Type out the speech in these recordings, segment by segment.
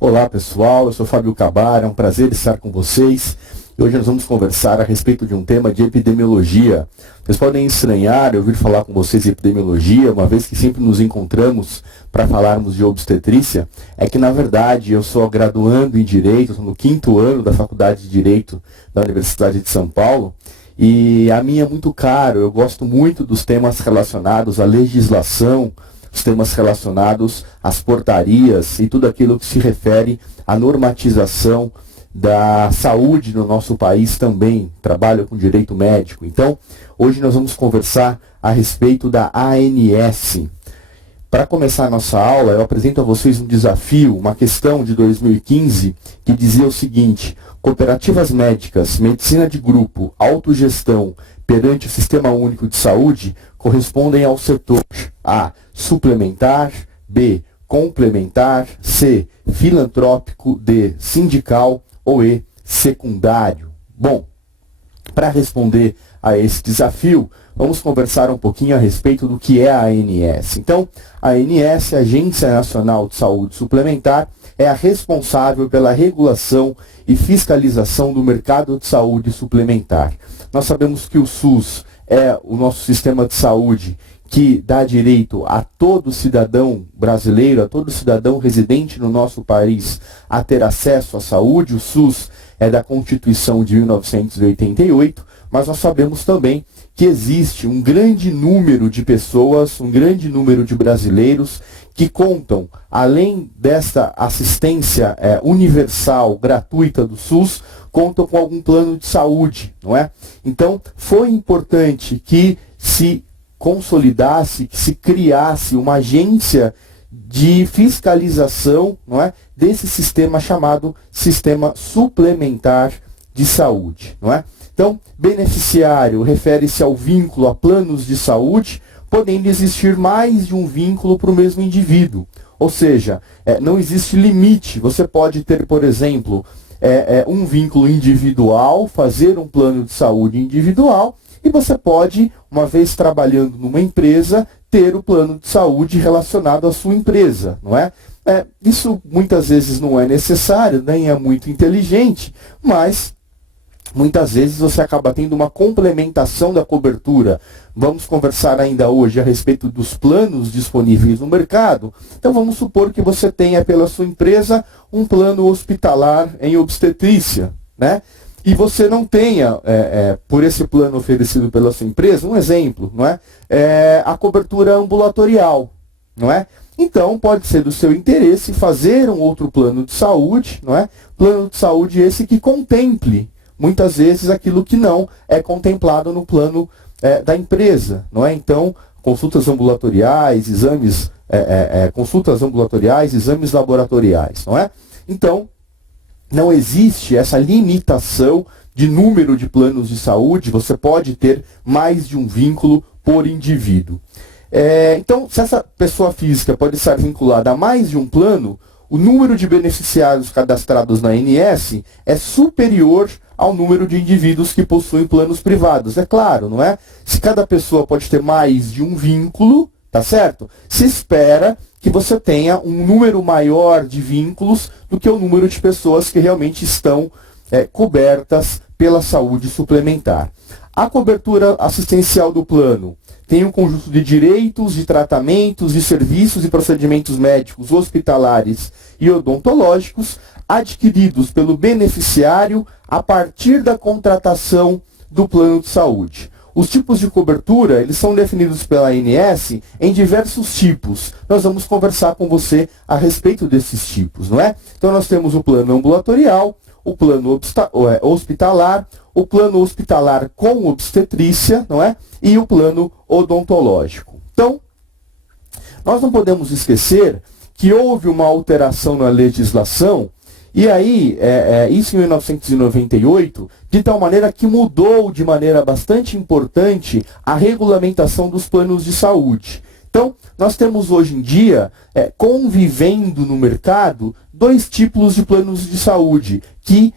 Olá pessoal, eu sou Fábio Cabara, é um prazer estar com vocês. E hoje nós vamos conversar a respeito de um tema de epidemiologia. Vocês podem estranhar eu vir falar com vocês de epidemiologia, uma vez que sempre nos encontramos para falarmos de obstetrícia. É que na verdade eu sou graduando em Direito, estou no 5º ano da Faculdade de Direito da Universidade de São Paulo. E a mim é muito caro, eu gosto muito dos temas relacionados à legislação, os temas relacionados às portarias e tudo aquilo que se refere à normatização da saúde no nosso país também. Trabalho com direito médico. Então, hoje nós vamos conversar a respeito da ANS. Para começar a nossa aula, eu apresento a vocês um desafio, uma questão de 2015, que dizia o seguinte: cooperativas médicas, medicina de grupo, autogestão perante o Sistema Único de Saúde correspondem ao setor A, suplementar, B, complementar, C, filantrópico, D, sindical ou E, secundário. Bom, para responder a esse desafio, vamos conversar um pouquinho a respeito do que é a ANS. Então, a ANS, Agência Nacional de Saúde Suplementar, é a responsável pela regulação e fiscalização do mercado de saúde suplementar. Nós sabemos que o SUS é o nosso sistema de saúde que dá direito a todo cidadão brasileiro, a todo cidadão residente no nosso país a ter acesso à saúde. O SUS é da Constituição de 1988, mas nós sabemos também que existe um grande número de pessoas, um grande número de brasileiros que contam, além desta assistência universal, gratuita do SUS, contam com algum plano de saúde, não é? Então, foi importante que se consolidasse, que se criasse uma agência de fiscalização, não é, desse sistema chamado Sistema Suplementar de Saúde, não é? Então, beneficiário refere-se ao vínculo a planos de saúde, podendo existir mais de um vínculo para o mesmo indivíduo. Ou seja, não existe limite. Você pode ter, por exemplo, um vínculo individual, fazer um plano de saúde individual, e você pode, uma vez trabalhando numa empresa, ter o plano de saúde relacionado à sua empresa, não é? Isso muitas vezes não é necessário, nem é muito inteligente, mas muitas vezes você acaba tendo uma complementação da cobertura. Vamos conversar ainda hoje a respeito dos planos disponíveis no mercado. Então vamos supor que você tenha pela sua empresa um plano hospitalar em obstetrícia, né? E você não tenha, por esse plano oferecido pela sua empresa, um exemplo, não é? A cobertura ambulatorial, não é? Então, pode ser do seu interesse fazer um outro plano de saúde, não é? Plano de saúde esse que contemple, muitas vezes, aquilo que não é contemplado no plano da empresa, não é? Então, consultas ambulatoriais, exames laboratoriais, não é? Então, não existe essa limitação de número de planos de saúde, você pode ter mais de um vínculo por indivíduo. Então, se essa pessoa física pode estar vinculada a mais de um plano, o número de beneficiários cadastrados na ANS é superior ao número de indivíduos que possuem planos privados. É claro, não é? Se cada pessoa pode ter mais de um vínculo, tá certo? Se espera que você tenha um número maior de vínculos do que o número de pessoas que realmente estão cobertas pela saúde suplementar. A cobertura assistencial do plano tem um conjunto de direitos, de tratamentos, de serviços e procedimentos médicos, hospitalares e odontológicos adquiridos pelo beneficiário a partir da contratação do plano de saúde. Os tipos de cobertura, eles são definidos pela ANS em diversos tipos. Nós vamos conversar com você a respeito desses tipos, não é? Então nós temos o plano ambulatorial, o plano hospitalar, o plano hospitalar com obstetrícia, não é? E o plano odontológico. Então, nós não podemos esquecer que houve uma alteração na legislação, e aí, isso em 1998, de tal maneira que mudou de maneira bastante importante a regulamentação dos planos de saúde. Então, nós temos hoje em dia, convivendo no mercado, dois tipos de planos de saúde que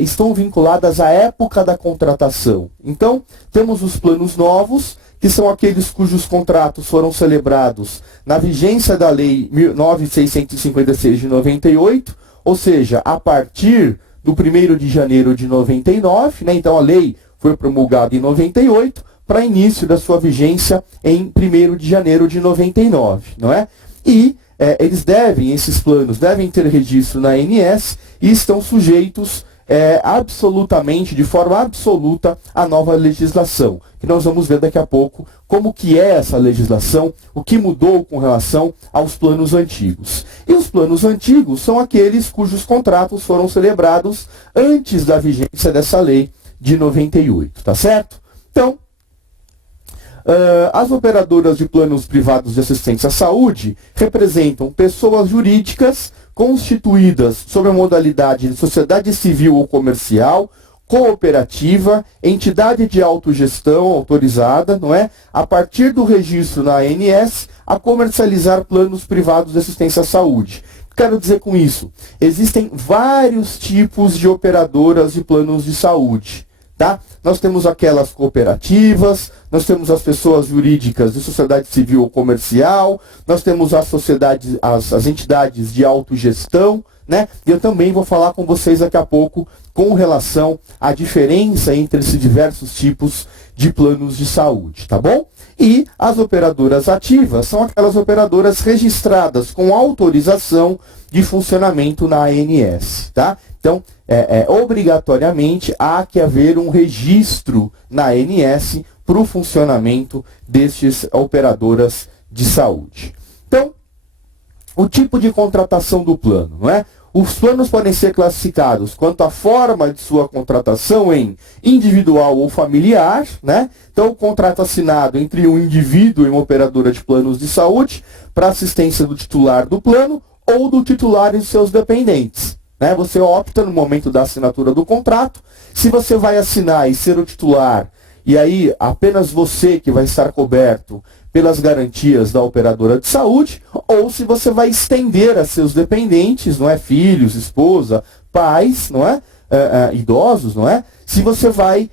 estão vinculadas à época da contratação. Então, temos os planos novos, que são aqueles cujos contratos foram celebrados na vigência da Lei 9.656 de 98, ou seja, a partir do 1º de janeiro de 99, né? Então a lei foi promulgada em 98, para início da sua vigência em 1º de janeiro de 99, não é? E esses planos devem ter registro na ANS e estão sujeitos absolutamente, de forma absoluta, à nova legislação, que nós vamos ver daqui a pouco como que é essa legislação, o que mudou com relação aos planos antigos. E os planos antigos são aqueles cujos contratos foram celebrados antes da vigência dessa lei de 98, tá certo? Então, as operadoras de planos privados de assistência à saúde representam pessoas jurídicas constituídas sob a modalidade de sociedade civil ou comercial, cooperativa, entidade de autogestão autorizada, não é? A partir do registro na ANS, a comercializar planos privados de assistência à saúde. Quero dizer com isso, existem vários tipos de operadoras de planos de saúde. Tá? Nós temos aquelas cooperativas, nós temos as pessoas jurídicas de sociedade civil ou comercial, nós temos as entidades de autogestão, né? E eu também vou falar com vocês daqui a pouco com relação à diferença entre esses diversos tipos de planos de saúde, tá bom? E as operadoras ativas são aquelas operadoras registradas com autorização de funcionamento na ANS, tá? Então, obrigatoriamente há que haver um registro na ANS para o funcionamento destes operadoras de saúde. Então, o tipo de contratação do plano, não é? Os planos podem ser classificados quanto à forma de sua contratação em individual ou familiar, né? Então, o contrato assinado entre um indivíduo e uma operadora de planos de saúde para assistência do titular do plano ou do titular e seus dependentes. Né? Você opta no momento da assinatura do contrato, se você vai assinar e ser o titular, e aí apenas você que vai estar coberto pelas garantias da operadora de saúde, ou se você vai estender a seus dependentes, não é? Filhos, esposa, pais, não é? Idosos, não é? Se você vai,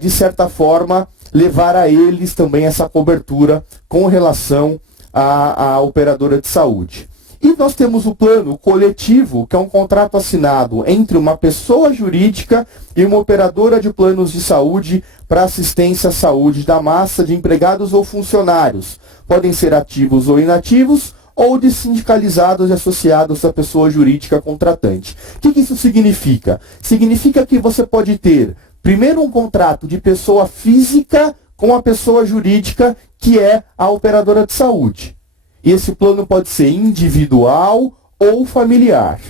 de certa forma, levar a eles também essa cobertura com relação à operadora de saúde. E nós temos o plano coletivo, que é um contrato assinado entre uma pessoa jurídica e uma operadora de planos de saúde para assistência à saúde da massa de empregados ou funcionários. Podem ser ativos ou inativos, ou de sindicalizados e associados à pessoa jurídica contratante. O que isso significa? Significa que você pode ter, primeiro, um contrato de pessoa física com a pessoa jurídica, que é a operadora de saúde. E esse plano pode ser individual ou familiar.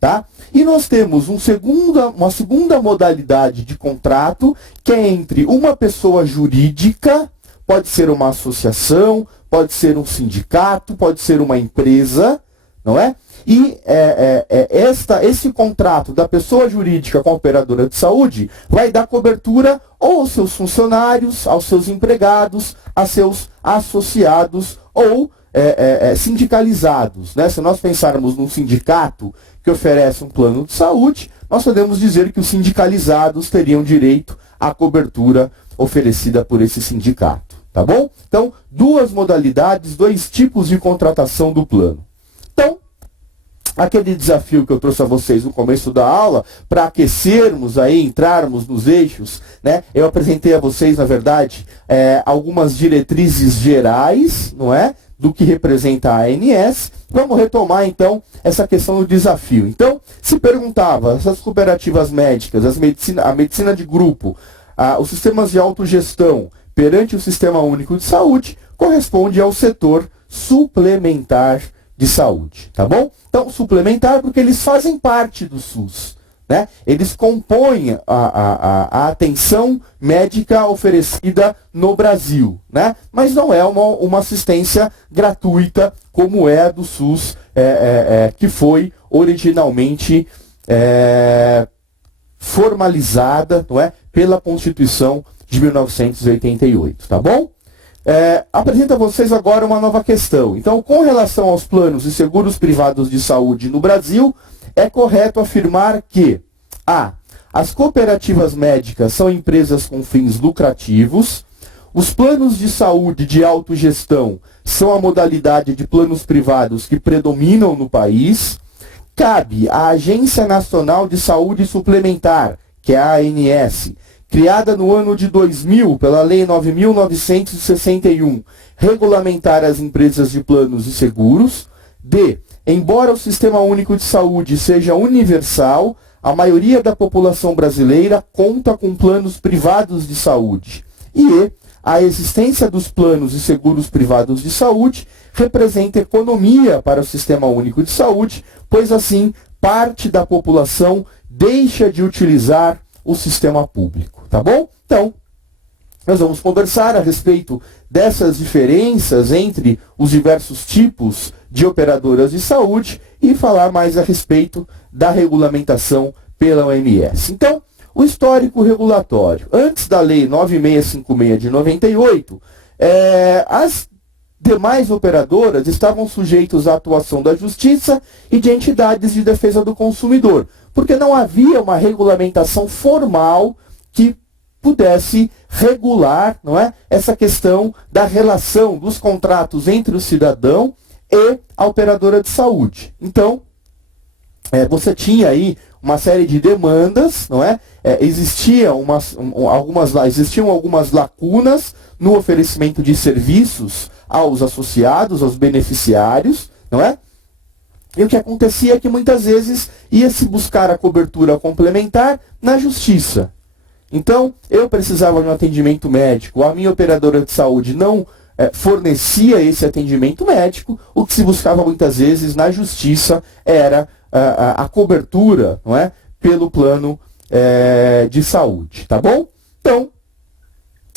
Tá? E nós temos uma segunda modalidade de contrato, que é entre uma pessoa jurídica, pode ser uma associação, pode ser um sindicato, pode ser uma empresa, não é? E esse contrato da pessoa jurídica com a operadora de saúde vai dar cobertura ou aos seus funcionários, aos seus empregados, a seus associados ou sindicalizados. Né? Se nós pensarmos num sindicato que oferece um plano de saúde, nós podemos dizer que os sindicalizados teriam direito à cobertura oferecida por esse sindicato. Tá bom? Então, duas modalidades, dois tipos de contratação do plano. Então, aquele desafio que eu trouxe a vocês no começo da aula, para aquecermos aí, entrarmos nos eixos, né? Eu apresentei a vocês, na verdade, algumas diretrizes gerais, não é? Do que representa a ANS. Vamos retomar, então, essa questão do desafio. Então, se perguntava, essas cooperativas médicas, a medicina de grupo, os sistemas de autogestão perante o Sistema Único de Saúde, corresponde ao setor suplementar de saúde, tá bom? Então, suplementar porque eles fazem parte do SUS, né? Eles compõem a atenção médica oferecida no Brasil, né? Mas não é uma assistência gratuita como é a do SUS, que foi originalmente formalizada, não é? Pela Constituição de 1988, tá bom? Apresento a vocês agora uma nova questão. Então, com relação aos planos e seguros privados de saúde no Brasil, é correto afirmar que as cooperativas médicas são empresas com fins lucrativos, os planos de saúde de autogestão são a modalidade de planos privados que predominam no país. Cabe à Agência Nacional de Saúde Suplementar, que é a ANS, criada no ano de 2000 pela Lei 9.961, regulamentar as empresas de planos e seguros. D. Embora o Sistema Único de Saúde seja universal, a maioria da população brasileira conta com planos privados de saúde. E E. A existência dos planos e seguros privados de saúde representa economia para o Sistema Único de Saúde, pois assim parte da população deixa de utilizar o sistema público, tá bom? Então, nós vamos conversar a respeito dessas diferenças entre os diversos tipos de operadoras de saúde e falar mais a respeito da regulamentação pela OMS. Então, o histórico regulatório. Antes da Lei 9656 de 98, as demais operadoras estavam sujeitas à atuação da Justiça e de entidades de defesa do consumidor, porque não havia uma regulamentação formal que pudesse regular, não é, essa questão da relação dos contratos entre o cidadão e a operadora de saúde. Então, você tinha aí uma série de demandas, não é? Existiam algumas lacunas no oferecimento de serviços aos associados, aos beneficiários, não é? E o que acontecia é que muitas vezes ia-se buscar a cobertura complementar na justiça. Então, eu precisava de um atendimento médico, a minha operadora de saúde não fornecia esse atendimento médico, o que se buscava muitas vezes na justiça era a cobertura, não é, pelo plano de saúde, tá bom? Então,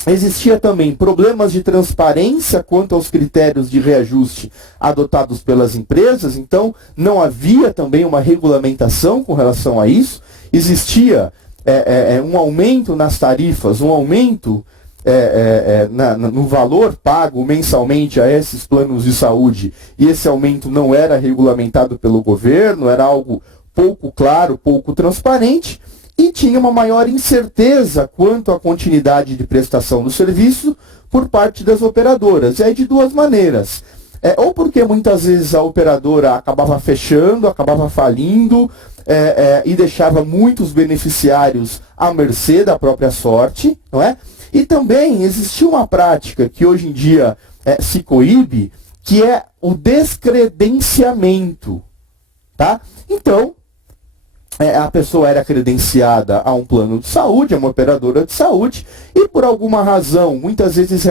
existia também problemas de transparência quanto aos critérios de reajuste adotados pelas empresas, então não havia também uma regulamentação com relação a isso. Existia um aumento nas tarifas, um aumento no valor pago mensalmente a esses planos de saúde, e esse aumento não era regulamentado pelo governo, era algo pouco claro, pouco transparente, e tinha uma maior incerteza quanto à continuidade de prestação do serviço por parte das operadoras. E aí de duas maneiras. Ou porque muitas vezes a operadora acabava fechando, acabava falindo, e deixava muitos beneficiários à mercê da própria sorte, não é? E também existia uma prática que hoje em dia se coíbe, que é o descredenciamento, tá? Então, a pessoa era credenciada a um plano de saúde, a uma operadora de saúde, e por alguma razão, muitas vezes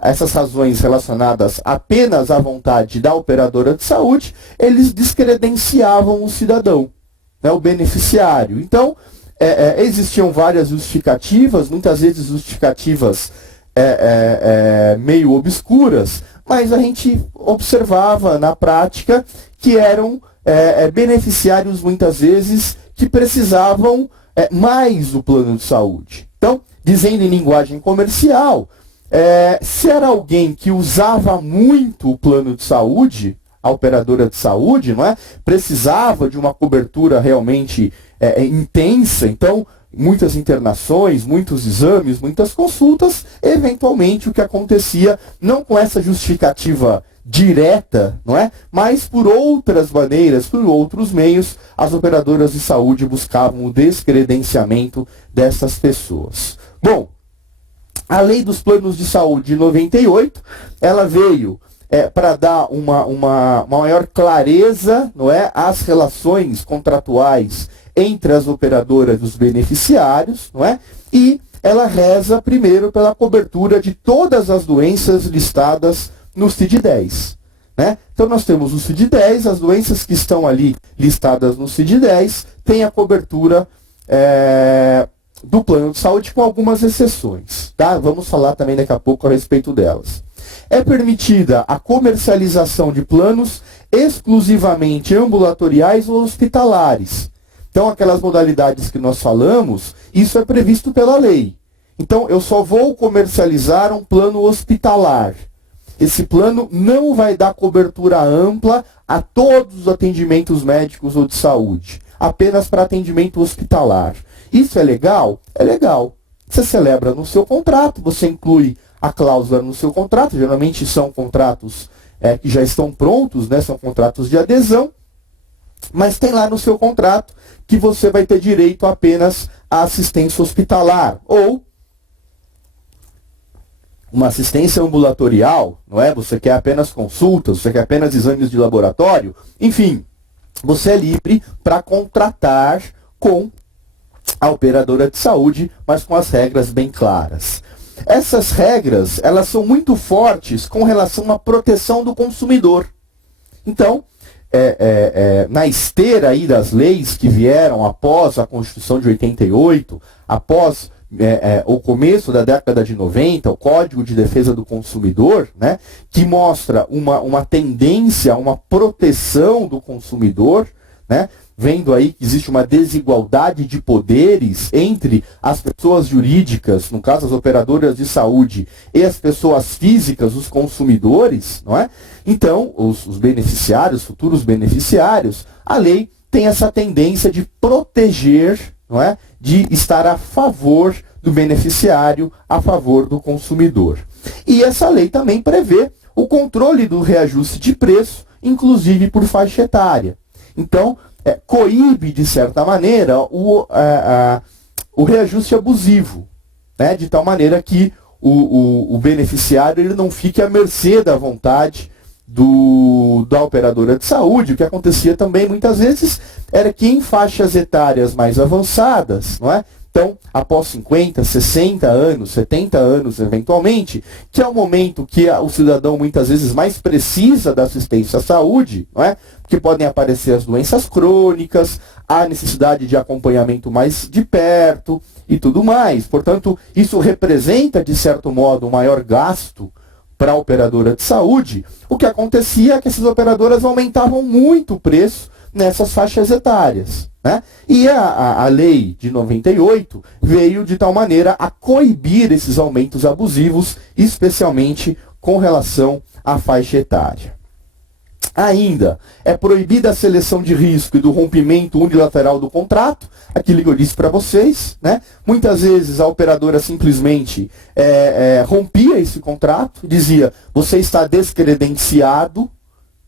essas razões relacionadas apenas à vontade da operadora de saúde, eles descredenciavam o cidadão, né, o beneficiário. Então, existiam várias justificativas, muitas vezes justificativas meio obscuras, mas a gente observava na prática que eram beneficiários muitas vezes que precisavam mais do plano de saúde. Então, dizendo em linguagem comercial, se era alguém que usava muito o plano de saúde, a operadora de saúde, não é? Precisava de uma cobertura realmente intensa, então muitas internações, muitos exames, muitas consultas, eventualmente o que acontecia, não com essa justificativa direta, não é? Mas por outras maneiras, por outros meios, as operadoras de saúde buscavam o descredenciamento dessas pessoas. Bom, a Lei dos Planos de Saúde de 98, ela veio para dar uma maior clareza, não é, às relações contratuais entre as operadoras e os beneficiários, não é? E ela reza primeiro pela cobertura de todas as doenças listadas no CID-10. Né? Então nós temos o CID-10, as doenças que estão ali listadas no CID-10 têm a cobertura do plano de saúde, com algumas exceções. Tá? Vamos falar também daqui a pouco a respeito delas. É permitida a comercialização de planos exclusivamente ambulatoriais ou hospitalares. Então, aquelas modalidades que nós falamos, isso é previsto pela lei. Então, eu só vou comercializar um plano hospitalar. Esse plano não vai dar cobertura ampla a todos os atendimentos médicos ou de saúde, apenas para atendimento hospitalar. Isso é legal? É legal. você celebra no seu contrato, você inclui a cláusula no seu contrato, geralmente são contratos que já estão prontos, né? São contratos de adesão, mas tem lá no seu contrato que você vai ter direito apenas à assistência hospitalar, ou uma assistência ambulatorial, não é? Você quer apenas consultas, você quer apenas exames de laboratório, enfim, você é livre para contratar com a operadora de saúde, mas com as regras bem claras. Essas regras, elas são muito fortes com relação à proteção do consumidor. Então, na esteira aí das leis que vieram após a Constituição de 88, após o começo da década de 90, o Código de Defesa do Consumidor, né, que mostra uma tendência, uma proteção do consumidor, né, vendo aí que existe uma desigualdade de poderes entre as pessoas jurídicas, no caso as operadoras de saúde, e as pessoas físicas, os consumidores, não é? Então, os beneficiários, futuros beneficiários, a lei tem essa tendência de proteger, não é? De estar a favor do beneficiário, a favor do consumidor. E essa lei também prevê o controle do reajuste de preço, inclusive por faixa etária. Então, coíbe, de certa maneira, o reajuste abusivo, né? De tal maneira que o beneficiário ele não fique à mercê da vontade da operadora de saúde. O que acontecia também muitas vezes era que em faixas etárias mais avançadas, não é? Então, após 50, 60 anos, 70 anos eventualmente, que é o momento que o cidadão muitas vezes mais precisa da assistência à saúde, não é? Porque podem aparecer as doenças crônicas, a necessidade de acompanhamento mais de perto e tudo mais. Portanto, isso representa, de certo modo, um maior gasto para a operadora de saúde. O que acontecia é que essas operadoras aumentavam muito o preço nessas faixas etárias, né? E a lei de 98 veio de tal maneira a coibir esses aumentos abusivos, especialmente com relação à faixa etária. Ainda é proibida a seleção de risco e do rompimento unilateral do contrato, aquilo que eu disse para vocês, né? Muitas vezes a operadora simplesmente rompia esse contrato, dizia, você está descredenciado,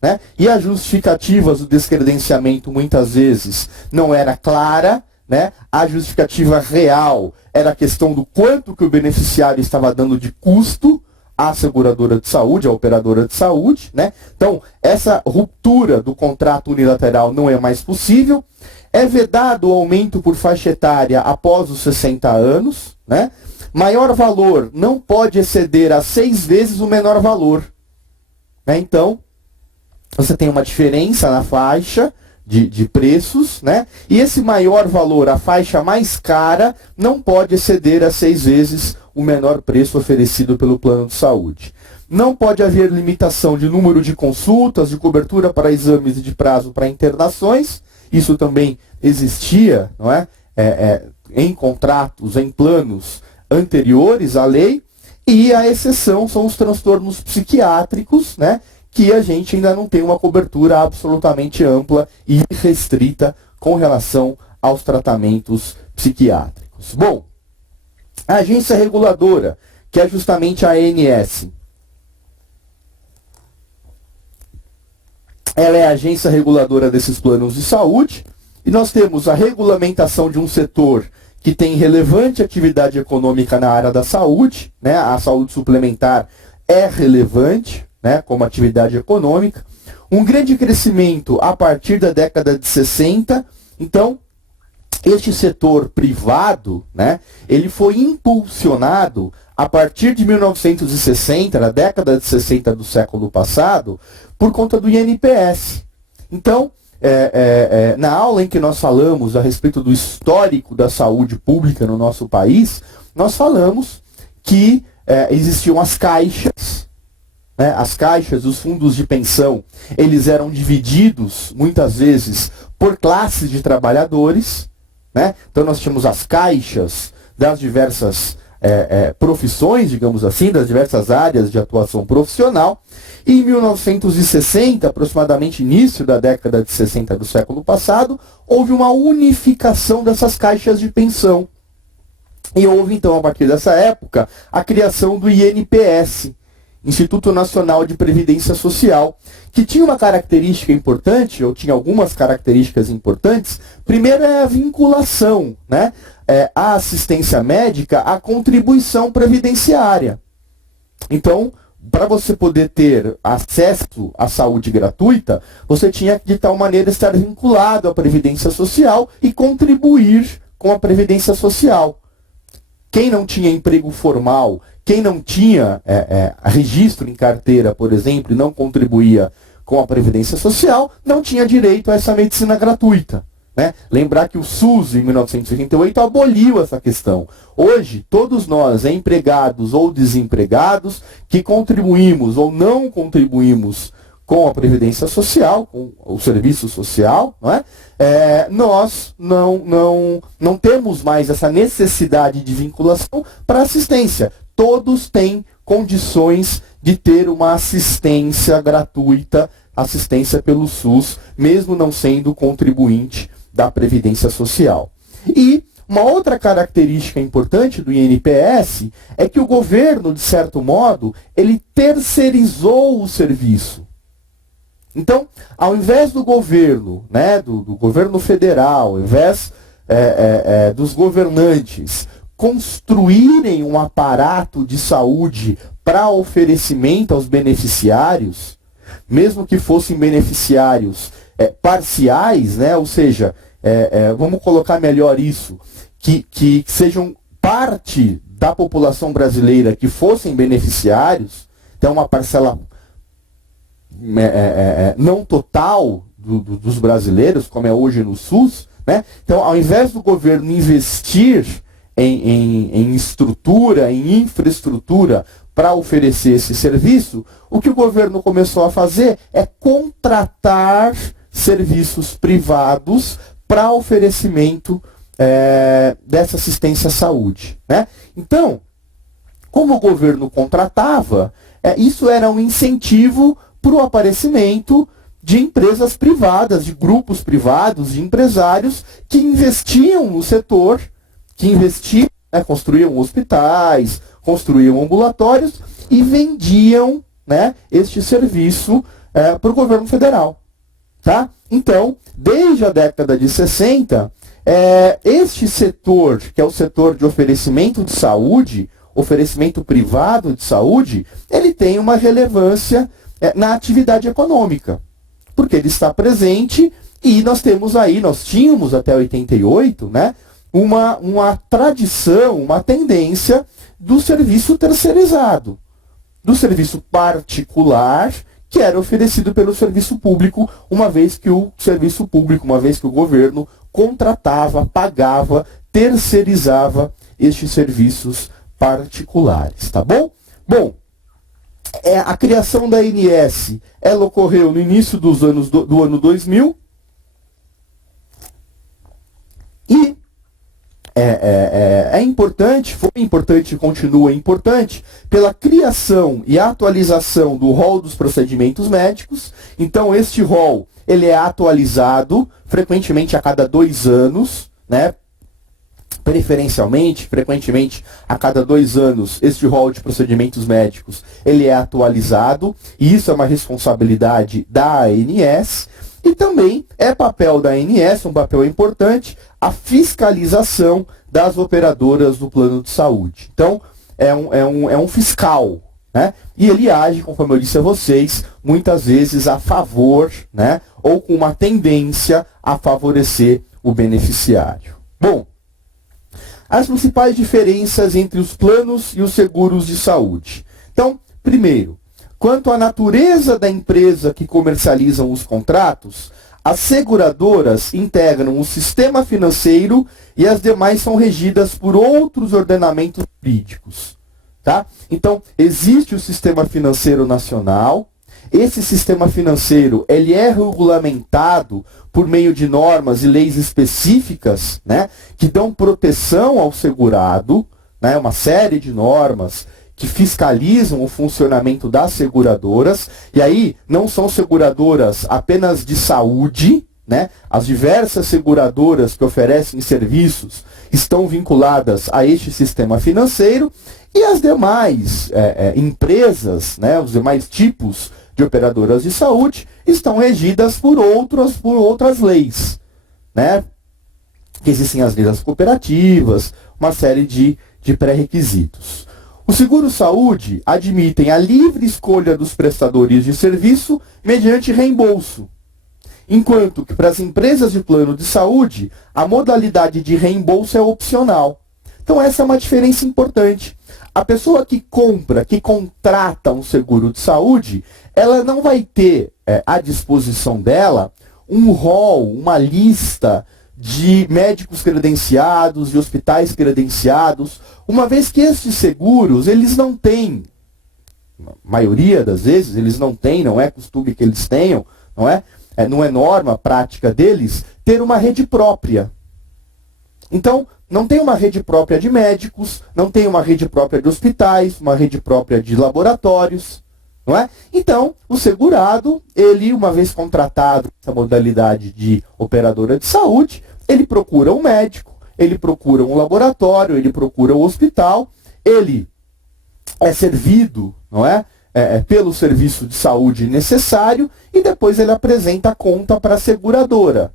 né? E as justificativas do descredenciamento muitas vezes não era clara, né? A justificativa real era a questão do quanto que o beneficiário estava dando de custo à seguradora de saúde, à operadora de saúde, né? Então, essa ruptura do contrato unilateral não é mais possível. É vedado o aumento por faixa etária após os 60 anos, né? Maior valor não pode exceder a 6 vezes o menor valor, né? Então, você tem uma diferença na faixa de preços, né? E esse maior valor, a faixa mais cara, não pode exceder a 6 vezes o menor preço oferecido pelo plano de saúde. Não pode haver limitação de número de consultas, de cobertura para exames e de prazo para internações. Isso também existia, não é? Em contratos, em planos anteriores à lei. E a exceção são os transtornos psiquiátricos, né? Que a gente ainda não tem uma cobertura absolutamente ampla e restrita com relação aos tratamentos psiquiátricos. Bom, a agência reguladora, que é justamente a ANS, ela é a agência reguladora desses planos de saúde, e nós temos a regulamentação de um setor que tem relevante atividade econômica na área da saúde, né? A saúde suplementar é relevante, né, como atividade econômica, um grande crescimento a partir da década de 60. Então, este setor privado, né, ele foi impulsionado a partir de 1960, na década de 60 do século passado, por conta do INPS. Então, na aula em que nós falamos a respeito do histórico da saúde pública no nosso país, nós falamos que existiam as caixas, né, as caixas, os fundos de pensão, eles eram divididos, muitas vezes, por classes de trabalhadores, né? Então nós tínhamos as caixas das diversas profissões, digamos assim, das diversas áreas de atuação profissional. E em 1960, aproximadamente início da década de 60 do século passado, houve uma unificação dessas caixas de pensão. E houve, então, a partir dessa época, a criação do INPS, Instituto Nacional de Previdência Social, que tinha uma característica importante, ou tinha algumas características importantes. Primeiro é a vinculação, né? A assistência médica à contribuição previdenciária. Então, para você poder ter acesso à saúde gratuita, você tinha que, de tal maneira, estar vinculado à Previdência Social e contribuir com a Previdência Social. Quem não tinha emprego formal, quem não tinha registro em carteira, por exemplo, e não contribuía com a Previdência Social, não tinha direito a essa medicina gratuita. Né? Lembrar que o SUS, em 1988, aboliu essa questão. Hoje, todos nós, empregados ou desempregados, que contribuímos ou não contribuímos com a Previdência Social, com o serviço social, não é? Nós não temos mais essa necessidade de vinculação para assistência. Todos têm condições de ter uma assistência gratuita, assistência pelo SUS, mesmo não sendo contribuinte da Previdência Social. E uma outra característica importante do INPS é que o governo, de certo modo, ele terceirizou o serviço. Então, ao invés do governo, né, do governo federal, ao invés dos governantes construírem um aparato de saúde para oferecimento aos beneficiários, mesmo que fossem beneficiários parciais, né, ou seja, vamos colocar melhor isso, que sejam parte da população brasileira que fossem beneficiários, então uma parcela não total dos brasileiros, como é hoje no SUS, né? Então, ao invés do governo investir em estrutura, em infraestrutura para oferecer esse serviço, o que o governo começou a fazer é contratar serviços privados para oferecimento dessa assistência à saúde. Né? Então, como o governo contratava, isso era um incentivo para o aparecimento de empresas privadas, de grupos privados, de empresários que investiam no setor, que investiam, construíam hospitais, construíam ambulatórios e vendiam, né, este serviço para o governo federal. Tá? Então, desde a década de 60, este setor, que é o setor de oferecimento de saúde, oferecimento privado de saúde, ele tem uma relevância na atividade econômica, porque ele está presente e nós tínhamos até 88, né, uma tradição, uma tendência do serviço terceirizado, do serviço particular que era oferecido pelo serviço público, uma vez que o serviço público, uma vez que o governo contratava, pagava, terceirizava estes serviços particulares, tá bom? Bom, a criação da ANS, ela ocorreu no início do ano 2000 e importante, foi importante e continua importante pela criação e atualização do rol dos procedimentos médicos. Então, este rol ele é atualizado frequentemente a cada 2 anos, né? Preferencialmente, frequentemente, a cada 2 anos, este rol de procedimentos médicos ele é atualizado, e isso é uma responsabilidade da ANS, e também é papel da ANS, um papel importante, a fiscalização das operadoras do plano de saúde. Então, é um fiscal, né? E ele age, conforme eu disse a vocês, muitas vezes a favor, né? Ou com uma tendência a favorecer o beneficiário. Bom, as principais diferenças entre os planos e os seguros de saúde. Então, primeiro, quanto à natureza da empresa que comercializam os contratos, as seguradoras integram o sistema financeiro e as demais são regidas por outros ordenamentos jurídicos. Tá? Então, existe o Sistema Financeiro Nacional. Esse sistema financeiro ele é regulamentado por meio de normas e leis específicas, né, que dão proteção ao segurado, né, uma série de normas que fiscalizam o funcionamento das seguradoras. E aí não são seguradoras apenas de saúde, né? As diversas seguradoras que oferecem serviços estão vinculadas a este sistema financeiro e as demais empresas, né, os demais tipos de operadoras de saúde estão regidas por outras leis, né? Existem as leis das cooperativas, uma série de pré-requisitos. O seguro-saúde admitem a livre escolha dos prestadores de serviço mediante reembolso, enquanto que para as empresas de plano de saúde, a modalidade de reembolso é opcional. Então essa é uma diferença importante. A pessoa que compra, que contrata um seguro de saúde, ela não vai ter à disposição dela um rol, uma lista de médicos credenciados, de hospitais credenciados, uma vez que estes seguros, eles não têm, a maioria das vezes, eles não têm, não é costume que eles tenham, não é norma prática deles, ter uma rede própria. Então, não tem uma rede própria de médicos, não tem uma rede própria de hospitais, uma rede própria de laboratórios, não é? Então, o segurado, ele, uma vez contratado essa modalidade de operadora de saúde, ele procura um médico, ele procura um laboratório, ele procura um hospital, ele é servido, não é? Pelo serviço de saúde necessário e depois ele apresenta a conta para a seguradora.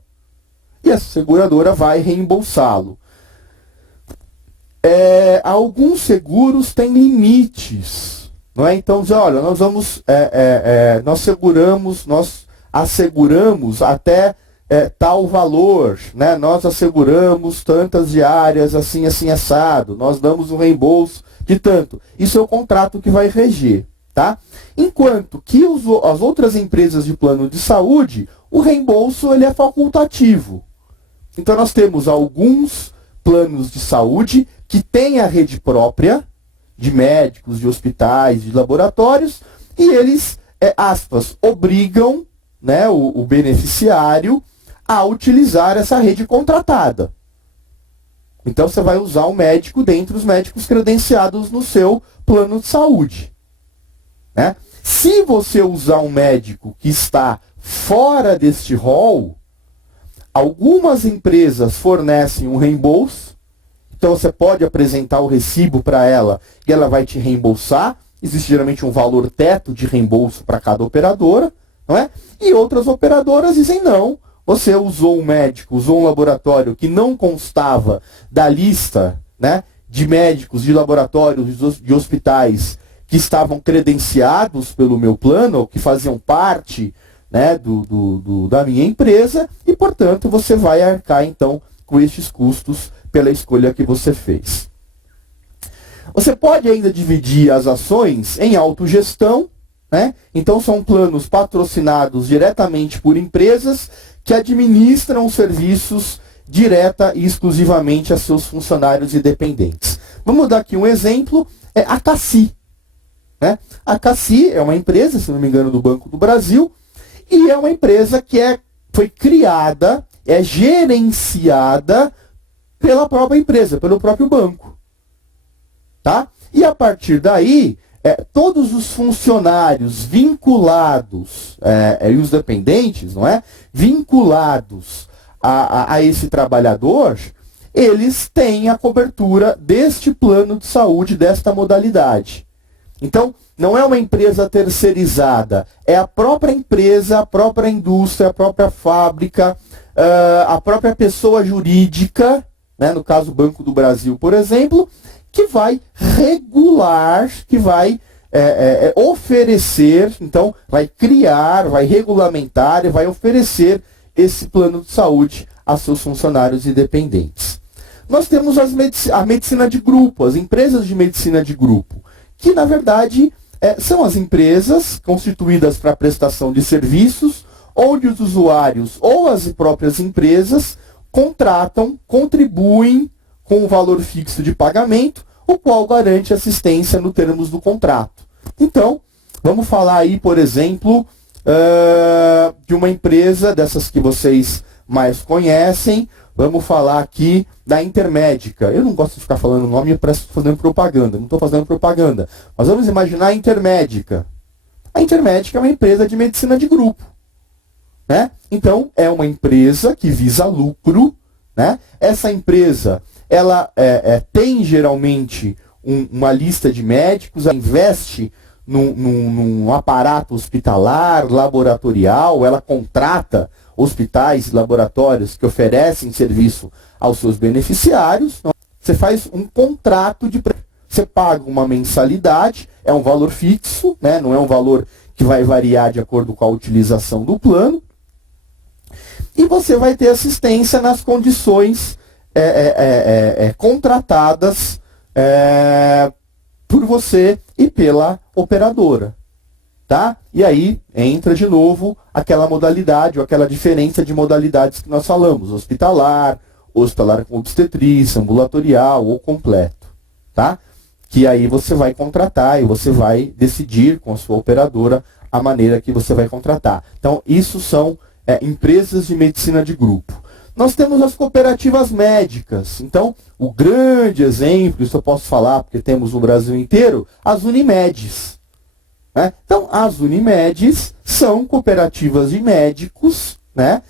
E essa seguradora vai reembolsá-lo. Alguns seguros têm limites, não é? Então, olha, nós asseguramos até tal valor, né? Nós asseguramos tantas diárias, assim, assado, nós damos um reembolso de tanto. Isso é o contrato que vai reger, tá? Enquanto que as outras empresas de plano de saúde, o reembolso ele é facultativo. Então nós temos alguns planos de saúde que têm a rede própria de médicos, de hospitais, de laboratórios, e eles, aspas, obrigam, né, o beneficiário a utilizar essa rede contratada. Então você vai usar o médico dentre os médicos credenciados no seu plano de saúde, né? Se você usar um médico que está fora deste rol, algumas empresas fornecem um reembolso, então você pode apresentar o recibo para ela e ela vai te reembolsar. Existe geralmente um valor teto de reembolso para cada operadora, não é? E outras operadoras dizem não, você usou um médico, usou um laboratório que não constava da lista, né, de médicos, de laboratórios, de hospitais que estavam credenciados pelo meu plano, ou que faziam parte, né, da minha empresa, e, portanto, você vai arcar, então, com estes custos pela escolha que você fez. Você pode ainda dividir as ações em autogestão, né? Então, são planos patrocinados diretamente por empresas que administram os serviços direta e exclusivamente a seus funcionários e dependentes. Vamos dar aqui um exemplo, a Cassi. Né? A Cassi é uma empresa, se não me engano, do Banco do Brasil, e é uma empresa que foi criada, gerenciada pela própria empresa, pelo próprio banco. Tá? E a partir daí, todos os funcionários vinculados, e os dependentes, não é? Vinculados a esse trabalhador, eles têm a cobertura deste plano de saúde, desta modalidade. Então, não é uma empresa terceirizada, é a própria empresa, a própria indústria, a própria fábrica, a própria pessoa jurídica, né, no caso o Banco do Brasil, por exemplo, que vai regular, que vai oferecer, então vai criar, vai regulamentar e vai oferecer esse plano de saúde a seus funcionários e dependentes. Nós temos a medicina de grupo, as empresas de medicina de grupo, que na verdade são as empresas constituídas para prestação de serviços, onde os usuários ou as próprias empresas contratam, contribuem com o valor fixo de pagamento, o qual garante assistência no termos do contrato. Então, vamos falar aí, por exemplo, de uma empresa dessas que vocês mais conhecem. Vamos falar aqui da Intermédica. Eu não gosto de ficar falando o nome, parece que estou fazendo propaganda. Não estou fazendo propaganda. Mas vamos imaginar a Intermédica. A Intermédica é uma empresa de medicina de grupo. né? Então, é uma empresa que visa lucro, né? Essa empresa, ela tem geralmente uma lista de médicos, ela investe num aparato hospitalar, laboratorial, ela contrata hospitais e laboratórios que oferecem serviço aos seus beneficiários. Você faz um contrato você paga uma mensalidade, é um valor fixo, né? Não é um valor que vai variar de acordo com a utilização do plano. E você vai ter assistência nas condições contratadas por você e pela operadora. Tá? E aí entra de novo aquela modalidade ou aquela diferença de modalidades que nós falamos, hospitalar com obstetrícia, ambulatorial ou completo. Tá? Que aí você vai contratar e você vai decidir com a sua operadora a maneira que você vai contratar. Então, isso são empresas de medicina de grupo. Nós temos as cooperativas médicas. Então, o grande exemplo, isso eu posso falar porque temos no Brasil inteiro, as Unimedes. Né? Então, as Unimedes são cooperativas de médicos, né?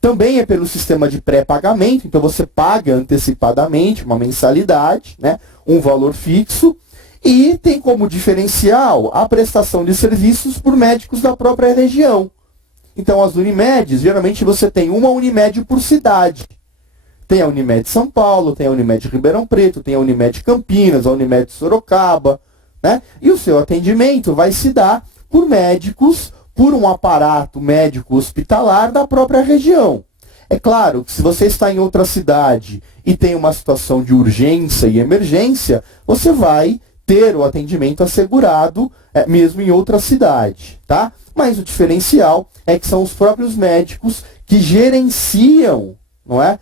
Também é pelo sistema de pré-pagamento, então você paga antecipadamente uma mensalidade, né? Um valor fixo, e tem como diferencial a prestação de serviços por médicos da própria região. Então, as Unimedes, geralmente você tem uma Unimed por cidade. Tem a Unimed São Paulo, tem a Unimed Ribeirão Preto, tem a Unimed Campinas, a Unimed Sorocaba, né? E o seu atendimento vai se dar por médicos, por um aparato médico hospitalar da própria região. É claro que se você está em outra cidade e tem uma situação de urgência e emergência, você vai ter o atendimento assegurado mesmo em outra cidade, tá? Mas o diferencial é que são os próprios médicos que gerenciam, não é?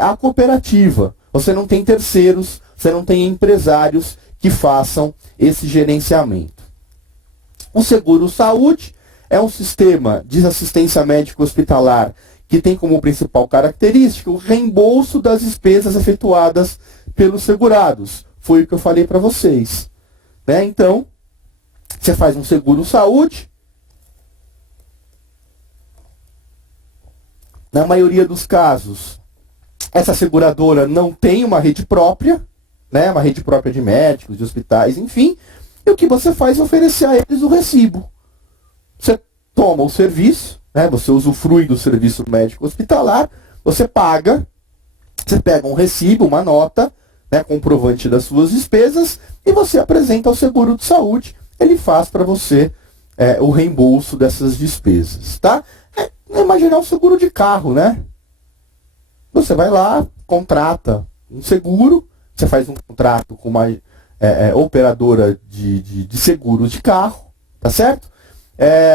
A cooperativa. Você não tem terceiros, você não tem empresários que façam esse gerenciamento. O seguro-saúde é um sistema de assistência médica hospitalar que tem como principal característica o reembolso das despesas efetuadas pelos segurados. Foi o que eu falei para vocês. Né? Então, você faz um seguro-saúde. Na maioria dos casos, essa seguradora não tem uma rede própria, né? Uma rede própria de médicos, de hospitais, enfim. E o que você faz é oferecer a eles o recibo. Você toma o serviço, né? Você usufrui do serviço médico hospitalar, você paga, você pega um recibo, uma nota, né, comprovante das suas despesas, e você apresenta ao seguro de saúde, ele faz para você o reembolso dessas despesas. Tá? Imaginar um seguro de carro, né? Você vai lá, contrata um seguro, você faz um contrato com uma operadora de seguros de carro, tá certo?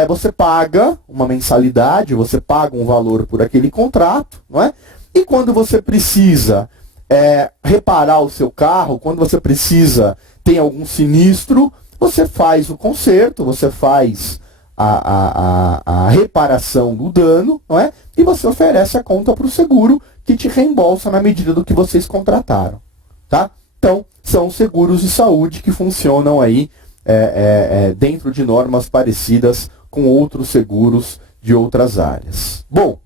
Você paga uma mensalidade, você paga um valor por aquele contrato, não é? E quando você precisa reparar o seu carro, quando você precisa, tem algum sinistro, você faz o conserto, você faz a reparação do dano, não é? E você oferece a conta para o seguro, que te reembolsa na medida do que vocês contrataram. Tá? Então, são seguros de saúde que funcionam aí dentro de normas parecidas com outros seguros de outras áreas. Bom,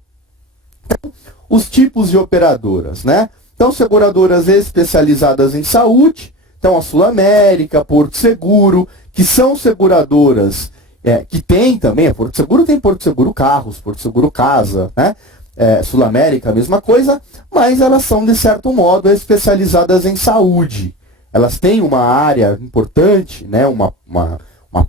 os tipos de operadoras, né? Então, seguradoras especializadas em saúde, então a Sul América, Porto Seguro, que são seguradoras que tem também, a Porto Seguro tem Porto Seguro Carros, Porto Seguro Casa, né? Sul América, a mesma coisa, mas elas são, de certo modo, especializadas em saúde. Elas têm uma área importante, né? uma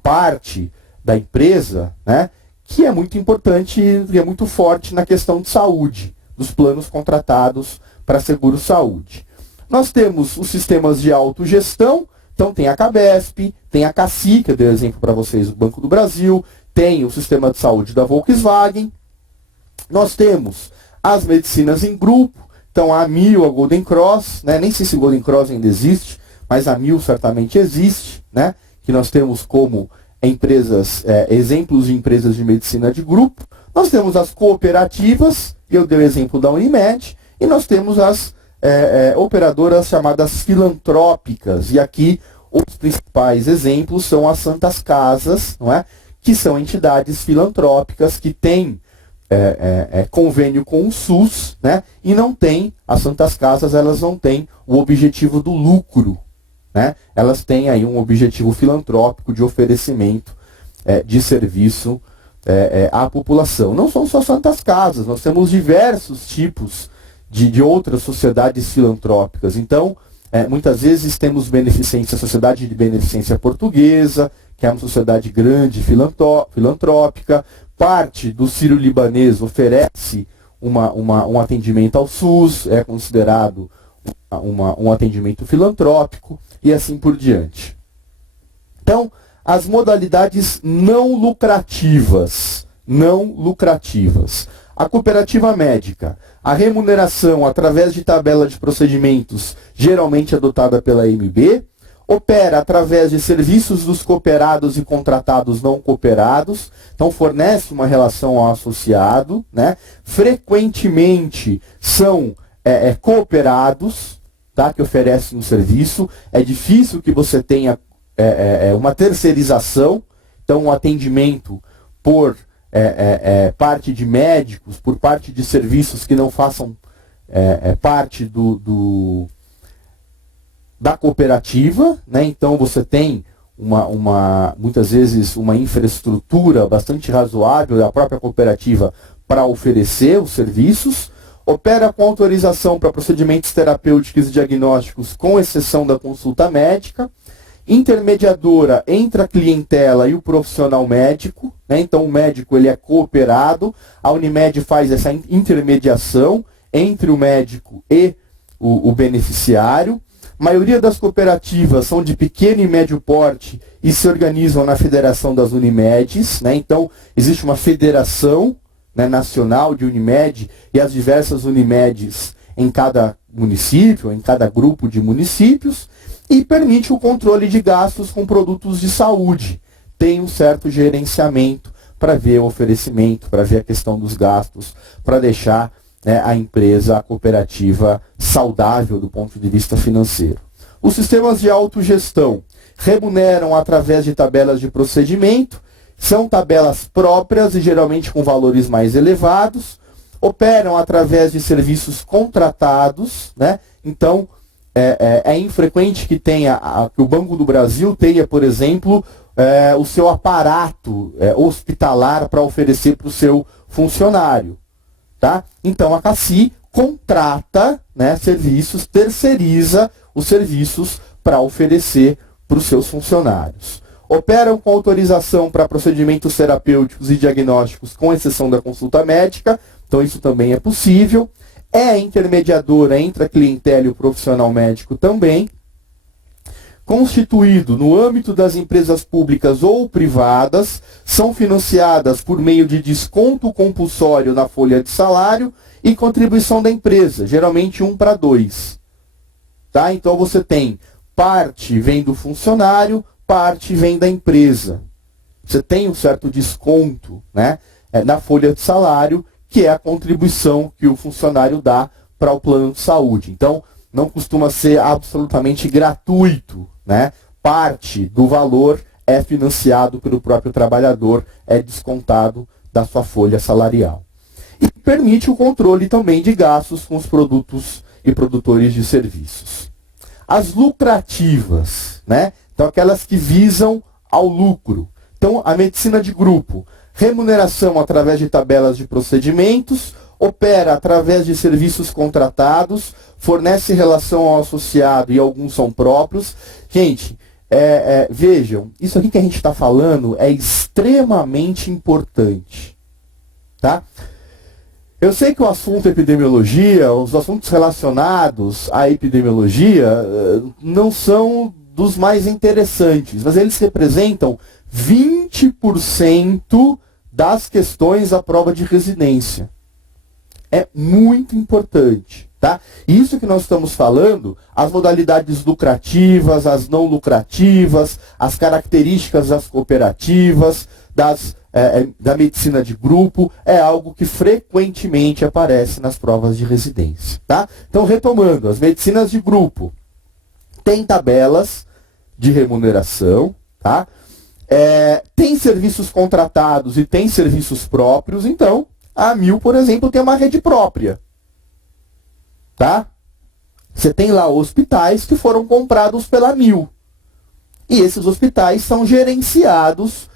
parte da empresa, né? Que é muito importante e é muito forte na questão de saúde, dos planos contratados para seguro-saúde. Nós temos os sistemas de autogestão, então tem a Cabesp, tem a CACI, que eu dei exemplo para vocês do Banco do Brasil, tem o sistema de saúde da Volkswagen. Nós temos as medicinas em grupo, então a Amil, a Golden Cross, né? Nem sei se Golden Cross ainda existe, mas a Amil certamente existe, né? Que nós temos como empresas, exemplos de empresas de medicina de grupo. Nós temos as cooperativas, eu dei o exemplo da Unimed, e nós temos as operadoras chamadas filantrópicas, e aqui os principais exemplos são as Santas Casas, não é? que são entidades filantrópicas que têm convênio com o SUS, né? E não tem, as Santas Casas, elas não têm o objetivo do lucro, né? Elas têm aí um objetivo filantrópico de oferecimento de serviço à população. Não são só Santas Casas, nós temos diversos tipos de outras sociedades filantrópicas. Então, muitas vezes temos beneficência, a Sociedade de Beneficência Portuguesa, que é uma sociedade grande, filantrópica. Parte do Sírio-Libanês oferece um atendimento ao SUS, é considerado um atendimento filantrópico, e assim por diante. Então, as modalidades não lucrativas. A cooperativa médica, a remuneração através de tabela de procedimentos, geralmente adotada pela AMB, opera através de serviços dos cooperados e contratados não cooperados, então fornece uma relação ao associado, né? Frequentemente são cooperados, tá? Que oferecem um serviço. É difícil que você tenha uma terceirização, então um atendimento por parte de médicos, por parte de serviços que não façam parte da cooperativa, né? Então você tem muitas vezes uma infraestrutura bastante razoável da própria cooperativa para oferecer os serviços, opera com autorização para procedimentos terapêuticos e diagnósticos, com exceção da consulta médica, intermediadora entre a clientela e o profissional médico, né? Então o médico ele é cooperado, a Unimed faz essa intermediação entre o médico e o beneficiário. A maioria das cooperativas são de pequeno e médio porte e se organizam na Federação das Unimedes, né? Então, existe uma federação, né, nacional de Unimed e as diversas Unimedes em cada município, em cada grupo de municípios, e permite o controle de gastos com produtos de saúde. Tem um certo gerenciamento para ver o oferecimento, para ver a questão dos gastos, para deixar a empresa, a cooperativa, saudável do ponto de vista financeiro. Os sistemas de autogestão remuneram através de tabelas de procedimento, são tabelas próprias e geralmente com valores mais elevados, operam através de serviços contratados, né? Então, é infrequente que que o Banco do Brasil tenha, por exemplo, o seu aparato hospitalar para oferecer para o seu funcionário. Tá? Então a CACI contrata, né, serviços, terceiriza os serviços para oferecer para os seus funcionários. Operam com autorização para procedimentos terapêuticos e diagnósticos, com exceção da consulta médica, então isso também é possível. É intermediadora entre a clientela e o profissional médico também. Constituído no âmbito das empresas públicas ou privadas, são financiadas por meio de desconto compulsório na folha de salário e contribuição da empresa, geralmente 1:2. Tá? Então você tem parte vem do funcionário, parte vem da empresa. Você tem um certo desconto, né, na folha de salário, que é a contribuição que o funcionário dá para o plano de saúde. Então, não costuma ser absolutamente gratuito, né? Parte do valor é financiado pelo próprio trabalhador, é descontado da sua folha salarial. E permite o controle também de gastos com os produtos e produtores de serviços. As lucrativas, né? Então aquelas que visam ao lucro. Então a medicina de grupo, remuneração através de tabelas de procedimentos, opera através de serviços contratados, fornece relação ao associado e alguns são próprios. Gente, vejam, isso aqui que a gente está falando é extremamente importante. Tá? Eu sei que o assunto epidemiologia, os assuntos relacionados à epidemiologia não são dos mais interessantes, mas eles representam 20% das questões da prova de residência. É muito importante, tá? Isso que nós estamos falando, as modalidades lucrativas, as não lucrativas, as características das cooperativas, da medicina de grupo, é algo que frequentemente aparece nas provas de residência, tá? Então, retomando, as medicinas de grupo têm tabelas de remuneração, tá? tem serviços contratados e tem serviços próprios, então a Amil, por exemplo, tem uma rede própria. Tá? Você tem lá hospitais que foram comprados pela Amil. E esses hospitais são gerenciados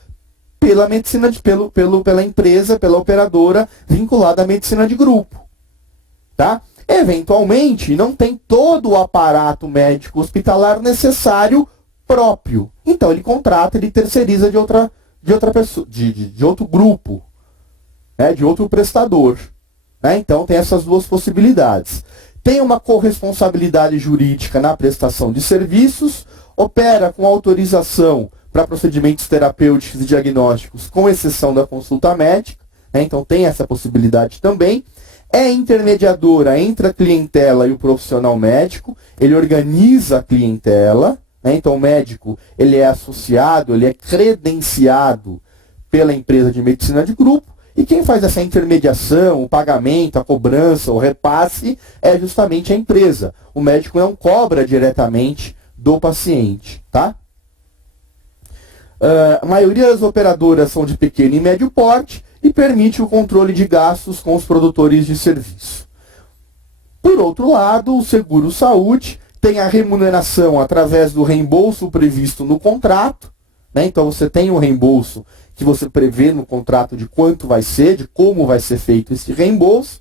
pela medicina pela empresa, pela operadora vinculada à medicina de grupo. Tá? Eventualmente, não tem todo o aparato médico hospitalar necessário próprio. Então ele contrata, ele terceiriza de outra pessoa, de outro grupo, né, de outro prestador. Né? Então tem essas duas possibilidades. Tem uma corresponsabilidade jurídica na prestação de serviços, opera com autorização para procedimentos terapêuticos e diagnósticos, com exceção da consulta médica, né? Então tem essa possibilidade também. É intermediadora entre a clientela e o profissional médico, ele organiza a clientela, né? Então o médico ele é associado, ele é credenciado pela empresa de medicina de grupo, e quem faz essa intermediação, o pagamento, a cobrança, o repasse, é justamente a empresa. O médico não cobra diretamente do paciente, tá? A maioria das operadoras são de pequeno e médio porte e permite o controle de gastos com os produtores de serviço. Por outro lado, o seguro-saúde tem a remuneração através do reembolso previsto no contrato, né? Então você tem um reembolso que você prevê no contrato de quanto vai ser, de como vai ser feito esse reembolso.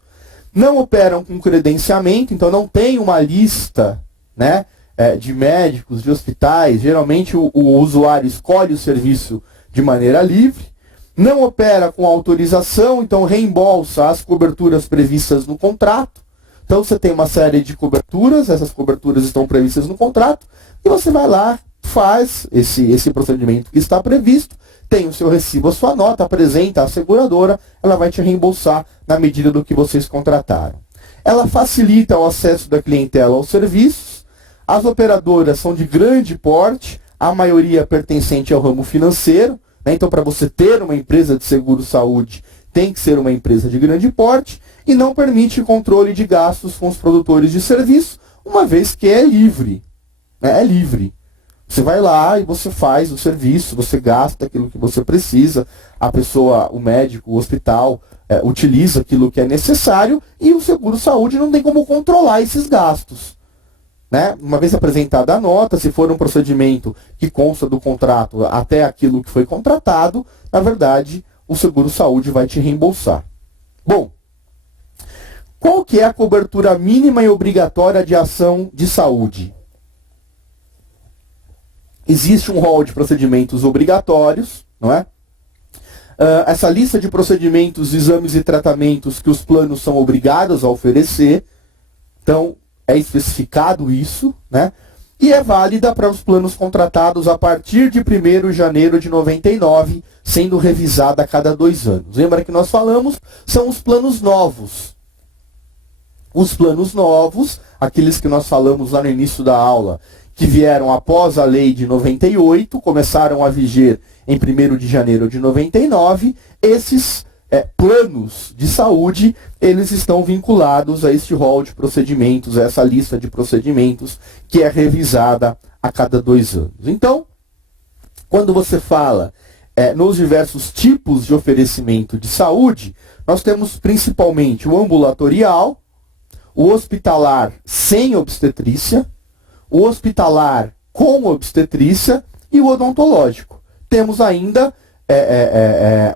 Não operam com credenciamento, então não tem uma lista, né, de médicos, de hospitais. Geralmente o usuário escolhe o serviço de maneira livre. Não opera com autorização, então reembolsa as coberturas previstas no contrato. Então você tem uma série de coberturas, essas coberturas estão previstas no contrato, e você vai lá, faz esse procedimento que está previsto, tem o seu recibo, a sua nota, apresenta à seguradora, ela vai te reembolsar na medida do que vocês contrataram. Ela facilita o acesso da clientela aos serviços. As operadoras são de grande porte, a maioria pertencente ao ramo financeiro, né? Então para você ter uma empresa de seguro-saúde, tem que ser uma empresa de grande porte, e não permite controle de gastos com os produtores de serviço, uma vez que é livre. Né? É livre. Você vai lá e você faz o serviço, você gasta aquilo que você precisa, a pessoa, o médico, o hospital, utiliza aquilo que é necessário, e o seguro-saúde não tem como controlar esses gastos. Né? Uma vez apresentada a nota, se for um procedimento que consta do contrato até aquilo que foi contratado, na verdade, o seguro-saúde vai te reembolsar. Bom, qual que é a cobertura mínima e obrigatória de ação de saúde? Existe um rol de procedimentos obrigatórios, não é? Essa lista de procedimentos, exames e tratamentos que os planos são obrigados a oferecer, então é especificado isso, né? E é válida para os planos contratados a partir de 1º de janeiro de 99, sendo revisada a cada 2 anos. Lembra que nós falamos? São os planos novos. Os planos novos, aqueles que nós falamos lá no início da aula, que vieram após a lei de 98, começaram a viger em 1º de janeiro de 99, esses planos de saúde, eles estão vinculados a este rol de procedimentos, a essa lista de procedimentos que é revisada a cada 2 anos. Então, quando você fala nos diversos tipos de oferecimento de saúde, nós temos principalmente o ambulatorial, o hospitalar sem obstetrícia, o hospitalar com obstetrícia e o odontológico. Temos ainda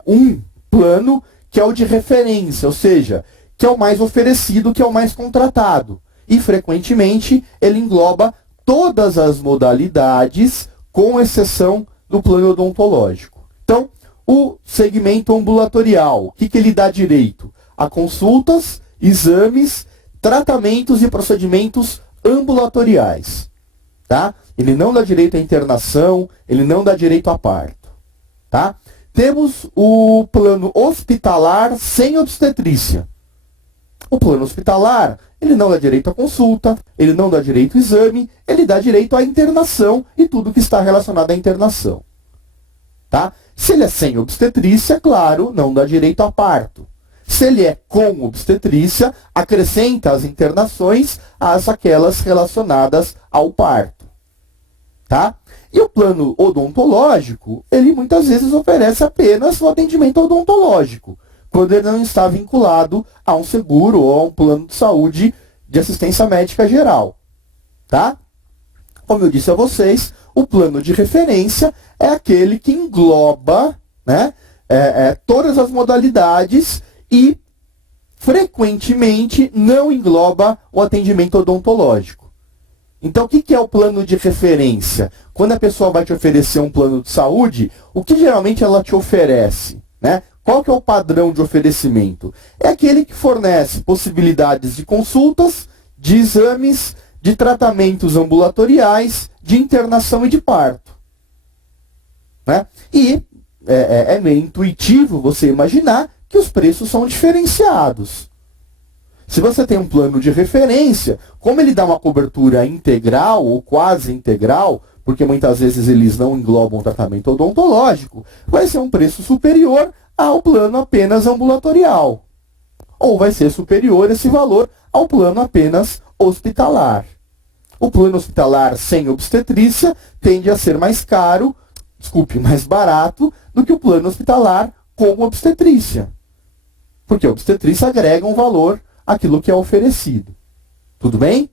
um plano que é o de referência, ou seja, que é o mais oferecido, que é o mais contratado. E, frequentemente, ele engloba todas as modalidades, com exceção do plano odontológico. Então, o segmento ambulatorial, o que ele dá direito? A consultas, exames, tratamentos e procedimentos ambulatoriais. Tá? Ele não dá direito à internação, ele não dá direito a parto. Tá? Temos o plano hospitalar sem obstetrícia. O plano hospitalar, ele não dá direito à consulta, ele não dá direito ao exame, ele dá direito à internação e tudo que está relacionado à internação. Tá? Se ele é sem obstetrícia, claro, não dá direito a parto. Se ele é com obstetrícia, acrescenta as internações às aquelas relacionadas ao parto. Tá? E o plano odontológico, ele muitas vezes oferece apenas o atendimento odontológico, quando ele não está vinculado a um seguro ou a um plano de saúde de assistência médica geral. Tá? Como eu disse a vocês, o plano de referência é aquele que engloba, né, todas as modalidades e, frequentemente, não engloba o atendimento odontológico. Então, o que é o plano de referência? Quando a pessoa vai te oferecer um plano de saúde, o que geralmente ela te oferece? Né? Qual que é o padrão de oferecimento? É aquele que fornece possibilidades de consultas, de exames, de tratamentos ambulatoriais, de internação e de parto. Né? E é meio intuitivo você imaginar que os preços são diferenciados. Se você tem um plano de referência, como ele dá uma cobertura integral ou quase integral, porque muitas vezes eles não englobam tratamento odontológico, vai ser um preço superior ao plano apenas ambulatorial. Ou vai ser superior esse valor ao plano apenas hospitalar. O plano hospitalar sem obstetrícia tende a ser mais barato do que o plano hospitalar com obstetrícia. Porque a obstetrícia agrega um valor àquilo que é oferecido. Tudo bem?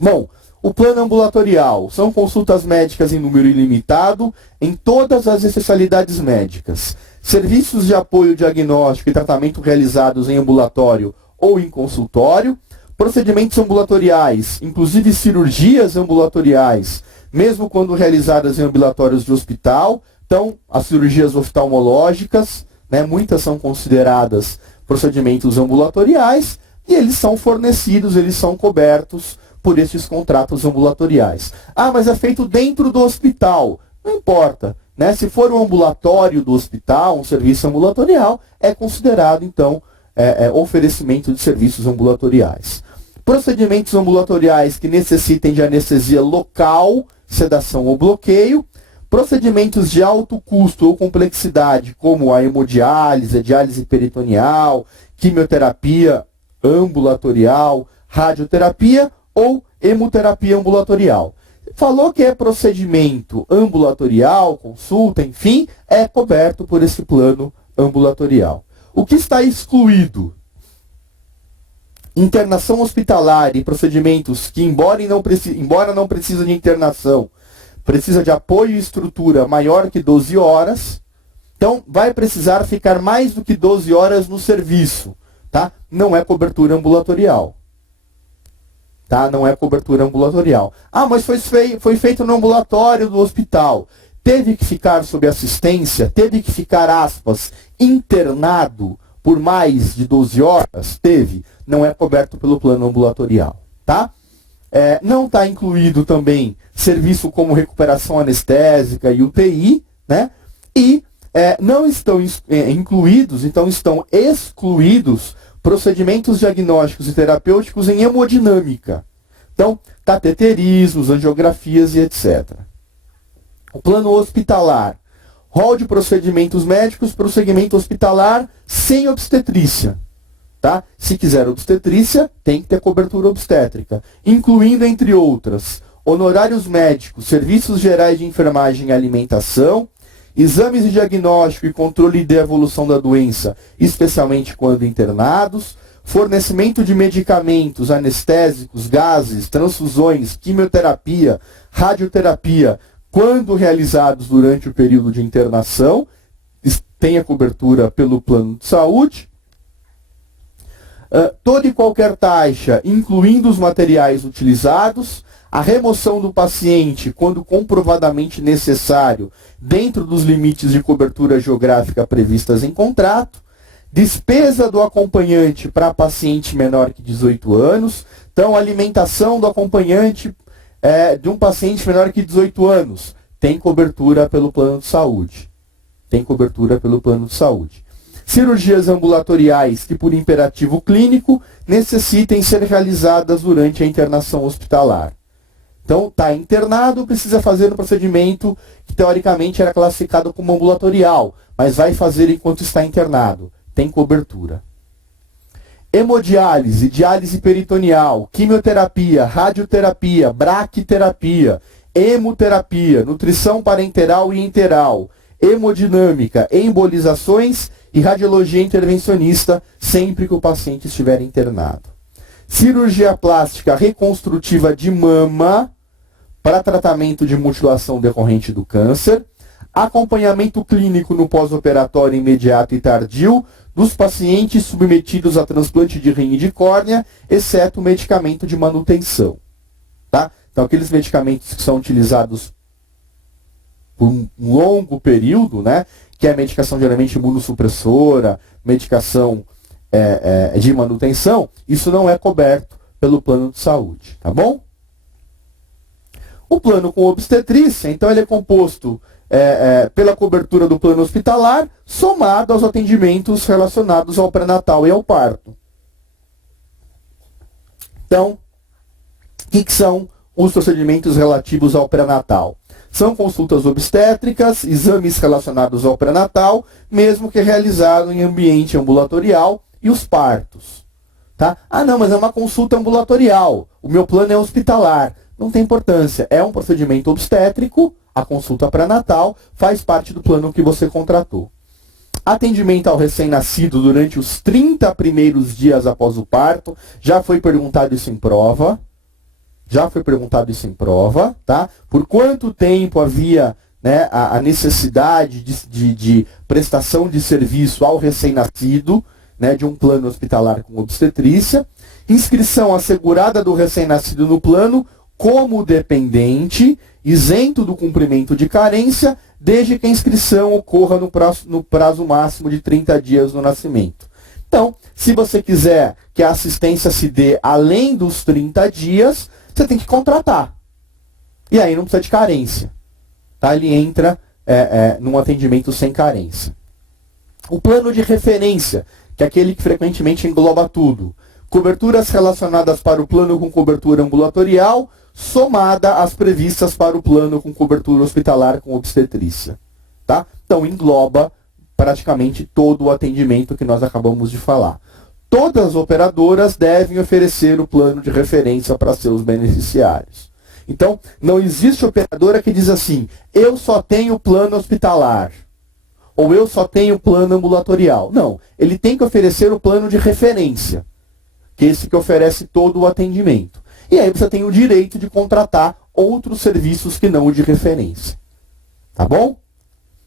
Bom, o plano ambulatorial são consultas médicas em número ilimitado em todas as especialidades médicas. Serviços de apoio diagnóstico e tratamento realizados em ambulatório ou em consultório. Procedimentos ambulatoriais, inclusive cirurgias ambulatoriais, mesmo quando realizadas em ambulatórios de hospital. Então, as cirurgias oftalmológicas, né, muitas são consideradas procedimentos ambulatoriais e eles são fornecidos, eles são cobertos por esses contratos ambulatoriais. Ah, mas é feito dentro do hospital. Não importa. Né? Se for um ambulatório do hospital, um serviço ambulatorial, é considerado, então, oferecimento de serviços ambulatoriais. Procedimentos ambulatoriais que necessitem de anestesia local, sedação ou bloqueio. Procedimentos de alto custo ou complexidade, como a hemodiálise, a diálise peritoneal, quimioterapia ambulatorial, radioterapia ou hemoterapia ambulatorial. Falou que é procedimento ambulatorial, consulta, enfim, é coberto por esse plano ambulatorial. O que está excluído? Internação hospitalar e procedimentos que, embora não precisem de internação, precisa de apoio e estrutura maior que 12 horas, então vai precisar ficar mais do que 12 horas no serviço, tá? Não é cobertura ambulatorial. Tá? Não é cobertura ambulatorial. Ah, mas foi feito no ambulatório do hospital. Teve que ficar sob assistência, teve que ficar, aspas, internado por mais de 12 horas? Teve. Não é coberto pelo plano ambulatorial. Tá? Não está incluído também serviço como recuperação anestésica e UTI, né? E não estão incluídos, então estão excluídos procedimentos diagnósticos e terapêuticos em hemodinâmica. Então, cateterismos, angiografias e etc. O plano hospitalar. Rol de procedimentos médicos, prosseguimento hospitalar sem obstetrícia. Tá? Se quiser obstetrícia, tem que ter cobertura obstétrica, incluindo, entre outras, honorários médicos, serviços gerais de enfermagem e alimentação, exames de diagnóstico e controle de evolução da doença, especialmente quando internados, fornecimento de medicamentos, anestésicos, gases, transfusões, quimioterapia, radioterapia, quando realizados durante o período de internação, tem a cobertura pelo plano de saúde. Toda e qualquer taxa, incluindo os materiais utilizados, a remoção do paciente, quando comprovadamente necessário, dentro dos limites de cobertura geográfica previstas em contrato, despesa do acompanhante para paciente menor que 18 anos, então alimentação do acompanhante de um paciente menor que 18 anos, tem cobertura pelo plano de saúde. Tem cobertura pelo plano de saúde. Cirurgias ambulatoriais que, por imperativo clínico, necessitem ser realizadas durante a internação hospitalar. Então, está internado, precisa fazer um procedimento que, teoricamente, era classificado como ambulatorial, mas vai fazer enquanto está internado. Tem cobertura. Hemodiálise, diálise peritoneal, quimioterapia, radioterapia, braquiterapia, hemoterapia, nutrição parenteral e enteral, hemodinâmica, embolizações e radiologia intervencionista sempre que o paciente estiver internado. Cirurgia plástica reconstrutiva de mama para tratamento de mutilação decorrente do câncer, acompanhamento clínico no pós-operatório imediato e tardio dos pacientes submetidos a transplante de rim e de córnea, exceto o medicamento de manutenção. Tá? Então, aqueles medicamentos que são utilizados por um longo período, né, que é a medicação geralmente imunossupressora, medicação de manutenção, isso não é coberto pelo plano de saúde, tá bom? O plano com obstetrícia, então, ele é composto pela cobertura do plano hospitalar, somado aos atendimentos relacionados ao pré-natal e ao parto. Então, o que são os procedimentos relativos ao pré-natal? São consultas obstétricas, exames relacionados ao pré-natal, mesmo que realizado em ambiente ambulatorial, e os partos. Tá? Ah, não, mas é uma consulta ambulatorial, o meu plano é hospitalar. Não tem importância, é um procedimento obstétrico, a consulta pré-natal faz parte do plano que você contratou. Atendimento ao recém-nascido durante os 30 primeiros dias após o parto, já foi perguntado isso em prova. Tá? Por quanto tempo havia, né, a necessidade de prestação de serviço ao recém-nascido, né, de um plano hospitalar com obstetrícia. Inscrição assegurada do recém-nascido no plano como dependente, isento do cumprimento de carência, desde que a inscrição ocorra no prazo máximo de 30 dias do nascimento. Então, se você quiser que a assistência se dê além dos 30 dias, você tem que contratar. E aí não precisa de carência. Tá? Ele entra num atendimento sem carência. O plano de referência, que é aquele que frequentemente engloba tudo. Coberturas relacionadas para o plano com cobertura ambulatorial, somada às previstas para o plano com cobertura hospitalar com obstetrícia. Tá? Então, engloba praticamente todo o atendimento que nós acabamos de falar. Todas as operadoras devem oferecer o plano de referência para seus beneficiários. Então, não existe operadora que diz assim, eu só tenho plano hospitalar, ou eu só tenho plano ambulatorial. Não, ele tem que oferecer o plano de referência, que é esse que oferece todo o atendimento. E aí você tem o direito de contratar outros serviços que não o de referência. Tá bom?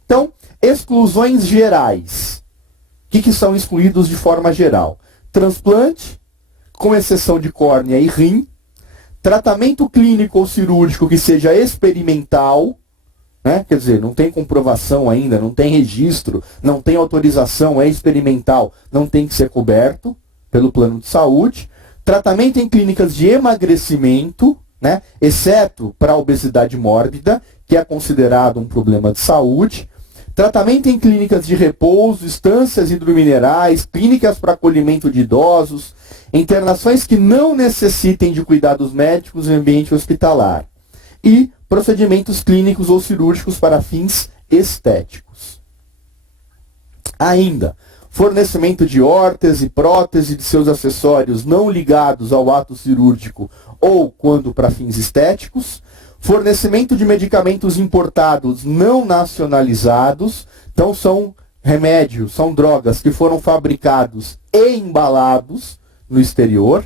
Então, exclusões gerais. O que são excluídos de forma geral? Transplante, com exceção de córnea e rim. Tratamento clínico ou cirúrgico que seja experimental, né? Quer dizer, não tem comprovação ainda, não tem registro, não tem autorização, é experimental, não tem que ser coberto pelo plano de saúde. Tratamento em clínicas de emagrecimento, né? Exceto para a obesidade mórbida, que é considerado um problema de saúde. Tratamento em clínicas de repouso, estâncias hidrominerais, clínicas para acolhimento de idosos, internações que não necessitem de cuidados médicos em ambiente hospitalar. E procedimentos clínicos ou cirúrgicos para fins estéticos. Ainda, fornecimento de órtese, prótese de seus acessórios não ligados ao ato cirúrgico ou quando para fins estéticos. Fornecimento de medicamentos importados não nacionalizados. Então são remédios, são drogas que foram fabricados e embalados no exterior.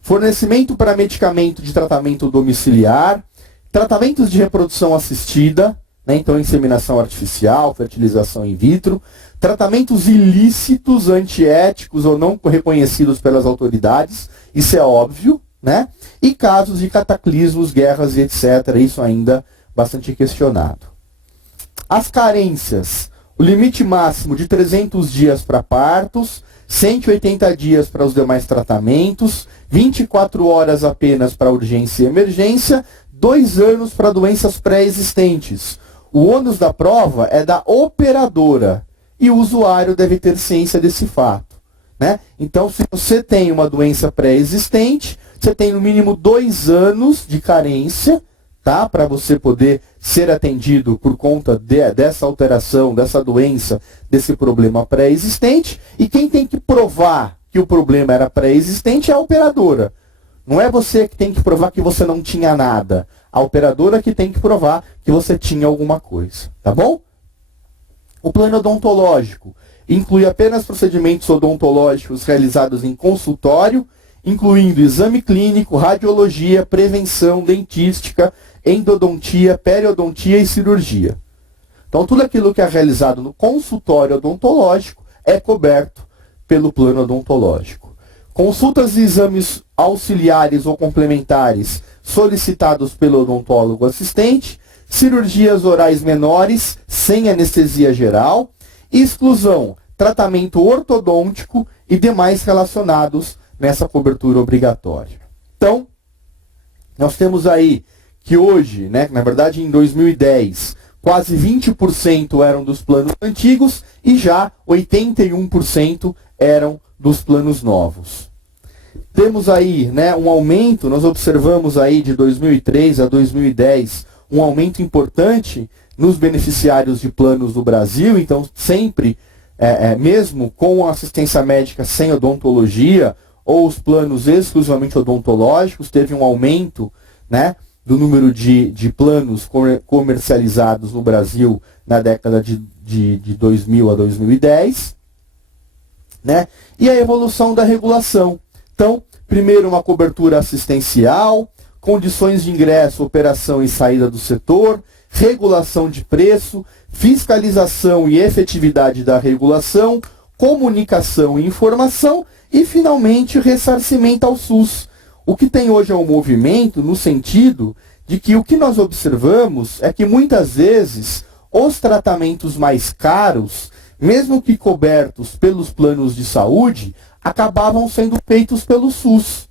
Fornecimento para medicamento de tratamento domiciliar. Tratamentos de reprodução assistida, né? Então inseminação artificial, fertilização in vitro. Tratamentos ilícitos, antiéticos ou não reconhecidos pelas autoridades. Isso é óbvio. Né? E casos de cataclismos, guerras e etc. Isso ainda bastante questionado. As carências. O limite máximo de 300 dias para partos, 180 dias para os demais tratamentos, 24 horas apenas para urgência e emergência, 2 anos para doenças pré-existentes. O ônus da prova é da operadora e o usuário deve ter ciência desse fato. Né? Então, se você tem uma doença pré-existente, você tem no mínimo 2 anos de carência, tá? Para você poder ser atendido por conta dessa alteração, dessa doença, desse problema pré-existente. E quem tem que provar que o problema era pré-existente é a operadora. Não é você que tem que provar que você não tinha nada. a operadora que tem que provar que você tinha alguma coisa, tá bom? O plano odontológico inclui apenas procedimentos odontológicos realizados em consultório, incluindo exame clínico, radiologia, prevenção, dentística, endodontia, periodontia e cirurgia. Então, tudo aquilo que é realizado no consultório odontológico é coberto pelo plano odontológico. Consultas e exames auxiliares ou complementares solicitados pelo odontólogo assistente, cirurgias orais menores sem anestesia geral, exclusão, tratamento ortodôntico e demais relacionados nessa cobertura obrigatória. Então, nós temos aí que hoje, né, na verdade em 2010, quase 20% eram dos planos antigos e já 81% eram dos planos novos. Temos aí, né, um aumento, nós observamos aí de 2003 a 2010, um aumento importante nos beneficiários de planos do Brasil, então sempre, mesmo com assistência médica sem odontologia, ou os planos exclusivamente odontológicos, teve um aumento, né, do número de planos comercializados no Brasil na década de 2000 a 2010, né? E a evolução da regulação. Então, primeiro uma cobertura assistencial, condições de ingresso, operação e saída do setor, regulação de preço, fiscalização e efetividade da regulação, comunicação e informação e, finalmente, ressarcimento ao SUS. O que tem hoje é um movimento no sentido de que o que nós observamos é que muitas vezes os tratamentos mais caros, mesmo que cobertos pelos planos de saúde, acabavam sendo feitos pelo SUS.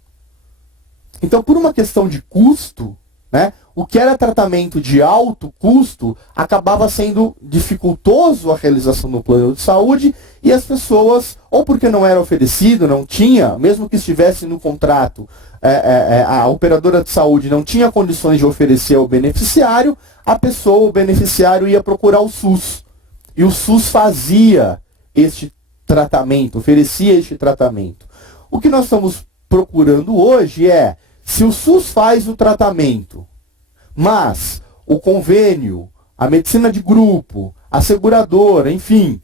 Então, por uma questão de custo, né, o que era tratamento de alto custo acabava sendo dificultoso a realização do plano de saúde e as pessoas, ou porque não era oferecido, não tinha, mesmo que estivesse no contrato, a operadora de saúde não tinha condições de oferecer ao beneficiário, a pessoa, o beneficiário, ia procurar o SUS. E o SUS fazia este tratamento, oferecia este tratamento. O que nós estamos procurando hoje é, se o SUS faz o tratamento, mas o convênio, a medicina de grupo, a seguradora, enfim,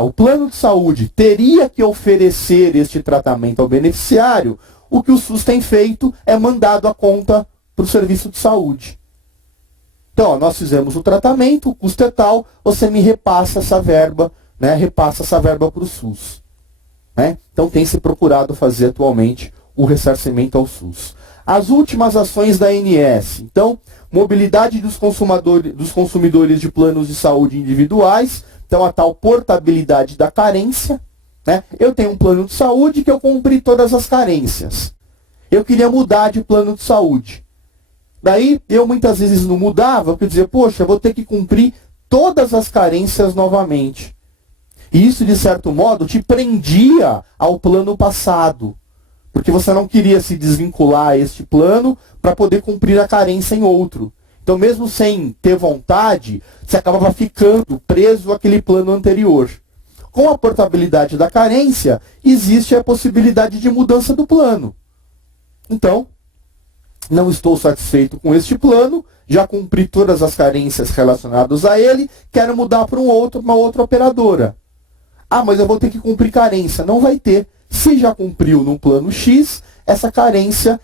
o plano de saúde teria que oferecer este tratamento ao beneficiário, o que o SUS tem feito é mandado a conta para o serviço de saúde. Então, nós fizemos o tratamento, o custo é tal, você me repassa essa verba, né, repassa essa verba para o SUS. Né? Então, tem se procurado fazer atualmente o ressarcimento ao SUS. As últimas ações da ANS. Então, mobilidade dos consumidores de planos de saúde individuais. Então, a tal portabilidade da carência. Né? Eu tenho um plano de saúde que eu cumpri todas as carências. Eu queria mudar de plano de saúde. Daí, eu muitas vezes não mudava, porque eu dizia, poxa, eu vou ter que cumprir todas as carências novamente. E isso, de certo modo, te prendia ao plano passado. Porque você não queria se desvincular a este plano para poder cumprir a carência em outro. Então, mesmo sem ter vontade, você acabava ficando preso àquele plano anterior. Com a portabilidade da carência, existe a possibilidade de mudança do plano. Então, não estou satisfeito com este plano, já cumpri todas as carências relacionadas a ele, quero mudar para uma outra operadora. Ah, mas eu vou ter que cumprir carência. Não vai ter. Se já cumpriu no plano X, essa carência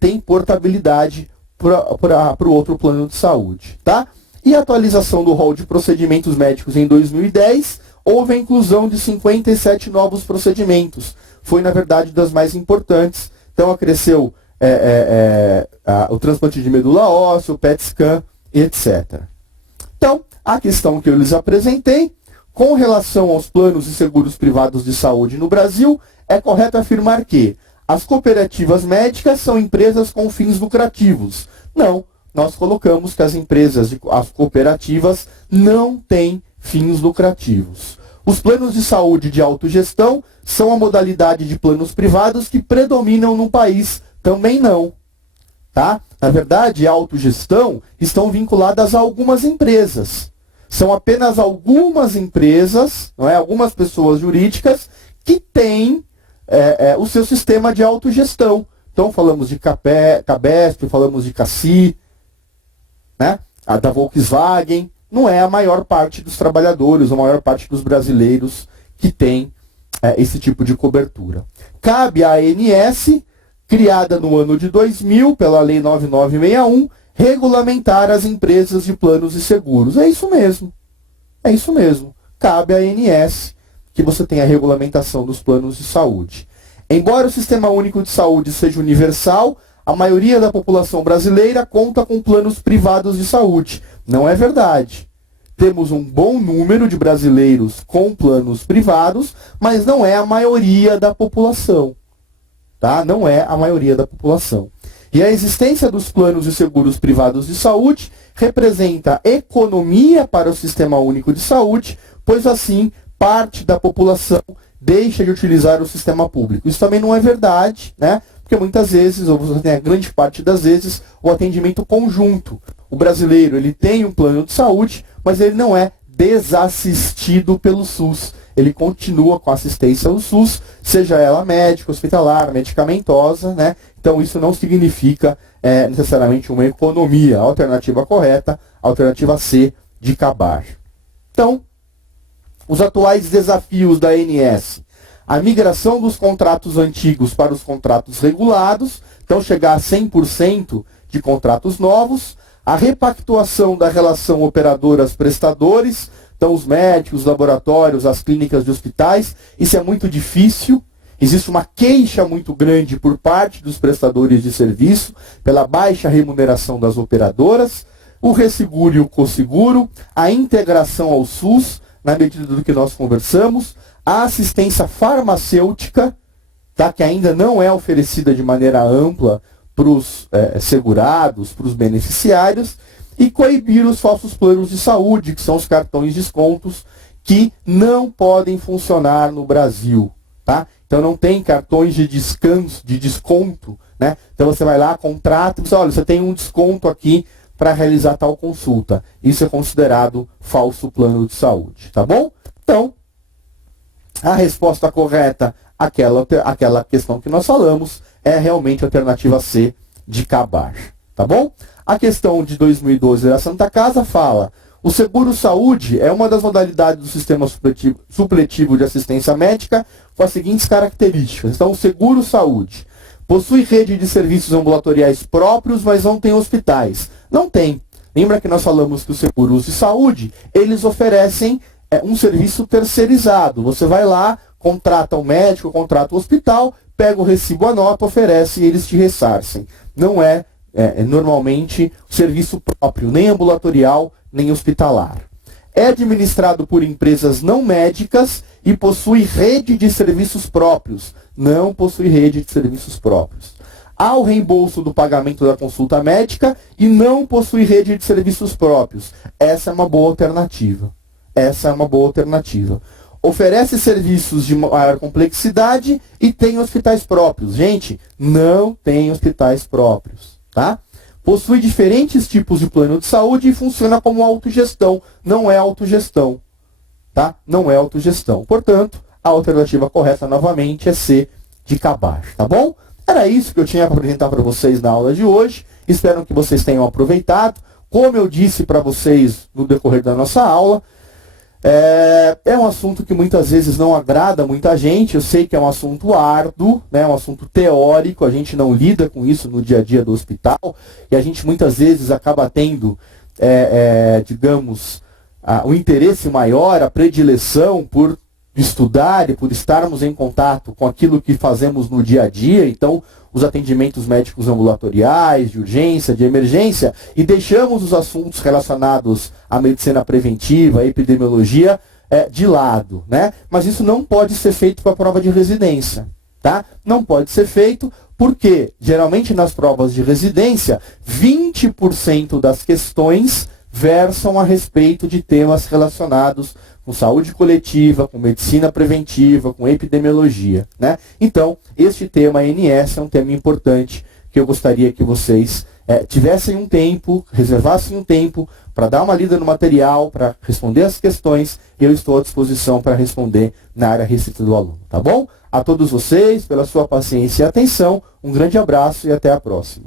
tem portabilidade para o outro plano de saúde. Tá? E a atualização do rol de procedimentos médicos em 2010, houve a inclusão de 57 novos procedimentos. Foi, na verdade, das mais importantes. Então, acresceu o transplante de medula óssea, o PET scan, etc. Então, a questão que eu lhes apresentei, com relação aos planos e seguros privados de saúde no Brasil, é correto afirmar que as cooperativas médicas são empresas com fins lucrativos. Não, nós colocamos que as cooperativas não têm fins lucrativos. Os planos de saúde de autogestão são a modalidade de planos privados que predominam no país. Também não. Tá? Na verdade, a autogestão estão vinculadas a algumas empresas. São apenas algumas empresas, não é? Algumas pessoas jurídicas que têm o seu sistema de autogestão. Então, falamos de Cabesp, falamos de CACI, né? A da Volkswagen, não é a maior parte dos trabalhadores, a maior parte dos brasileiros que tem esse tipo de cobertura. Cabe à ANS, criada no ano de 2000, pela Lei 9961, regulamentar as empresas de planos e seguros. É isso mesmo. É isso mesmo. Cabe à ANS que você tenha a regulamentação dos planos de saúde. Embora o Sistema Único de Saúde seja universal, a maioria da população brasileira conta com planos privados de saúde. Não é verdade. Temos um bom número de brasileiros com planos privados, mas não é a maioria da população. Tá? Não é a maioria da população. E a existência dos planos de seguros privados de saúde representa economia para o Sistema Único de Saúde, pois assim parte da população deixa de utilizar o sistema público. Isso também não é verdade, né? Porque muitas vezes, ou você tem a grande parte das vezes, o atendimento conjunto. O brasileiro, ele tem um plano de saúde, mas ele não é desassistido pelo SUS. Ele continua com assistência ao SUS, seja ela médica, hospitalar, medicamentosa, né? Então isso não significa necessariamente uma economia. A alternativa correta, a alternativa C, de acabar. Então, os atuais desafios da ANS. A migração dos contratos antigos para os contratos regulados, então chegar a 100% de contratos novos, a repactuação da relação operadoras-prestadores, então os médicos, os laboratórios, as clínicas de hospitais, isso é muito difícil, existe uma queixa muito grande por parte dos prestadores de serviço pela baixa remuneração das operadoras, o resseguro e o cosseguro, a integração ao SUS, na medida do que nós conversamos, a assistência farmacêutica, tá, que ainda não é oferecida de maneira ampla para os segurados, para os beneficiários, e coibir os falsos planos de saúde, que são os cartões de descontos, que não podem funcionar no Brasil. Tá? Então não tem cartões de desconto. Né? Então você vai lá, contrata e diz, olha, você tem um desconto aqui para realizar tal consulta. Isso é considerado falso plano de saúde. Tá bom? Então, a resposta correta àquela questão que nós falamos é realmente a alternativa C, de acabar. Tá bom? A questão de 2012 da Santa Casa fala: o seguro-saúde é uma das modalidades do sistema supletivo de assistência médica com as seguintes características. Então, o seguro-saúde possui rede de serviços ambulatoriais próprios, mas não tem hospitais. Não tem. Lembra que nós falamos que os seguros de saúde, eles oferecem um serviço terceirizado. Você vai lá, contrata o médico, contrata o hospital, pega o recibo, anota, oferece e eles te ressarcem. Não é normalmente serviço próprio, nem ambulatorial, nem hospitalar. É administrado por empresas não médicas e possui rede de serviços próprios. Não possui rede de serviços próprios. Há o reembolso do pagamento da consulta médica e não possui rede de serviços próprios. Essa é uma boa alternativa. Essa é uma boa alternativa. Oferece serviços de maior complexidade e tem hospitais próprios. Gente, não tem hospitais próprios. Tá? Possui diferentes tipos de plano de saúde e funciona como autogestão. Não é autogestão. Tá? Não é autogestão. Portanto, a alternativa correta novamente é C, de acabar. Tá bom? Era isso que eu tinha para apresentar para vocês na aula de hoje. Espero que vocês tenham aproveitado. Como eu disse para vocês no decorrer da nossa aula, é um assunto que muitas vezes não agrada muita gente. Eu sei que é um assunto árduo, né, um assunto teórico, a gente não lida com isso no dia a dia do hospital, e a gente muitas vezes acaba tendo, digamos, o interesse maior, a predileção por estudar e por estarmos em contato com aquilo que fazemos no dia a dia. Então, os atendimentos médicos ambulatoriais, de urgência, de emergência, e deixamos os assuntos relacionados à medicina preventiva, à epidemiologia, de lado, né? Mas isso não pode ser feito com a prova de residência, tá? Não pode ser feito porque, geralmente, nas provas de residência, 20% das questões versam a respeito de temas relacionados com saúde coletiva, com medicina preventiva, com epidemiologia, né? Então, este tema ANS é um tema importante que eu gostaria que vocês tivessem um tempo, reservassem um tempo para dar uma lida no material, para responder as questões, e eu estou à disposição para responder na área restrita do aluno, tá bom? A todos vocês, pela sua paciência e atenção, um grande abraço e até a próxima.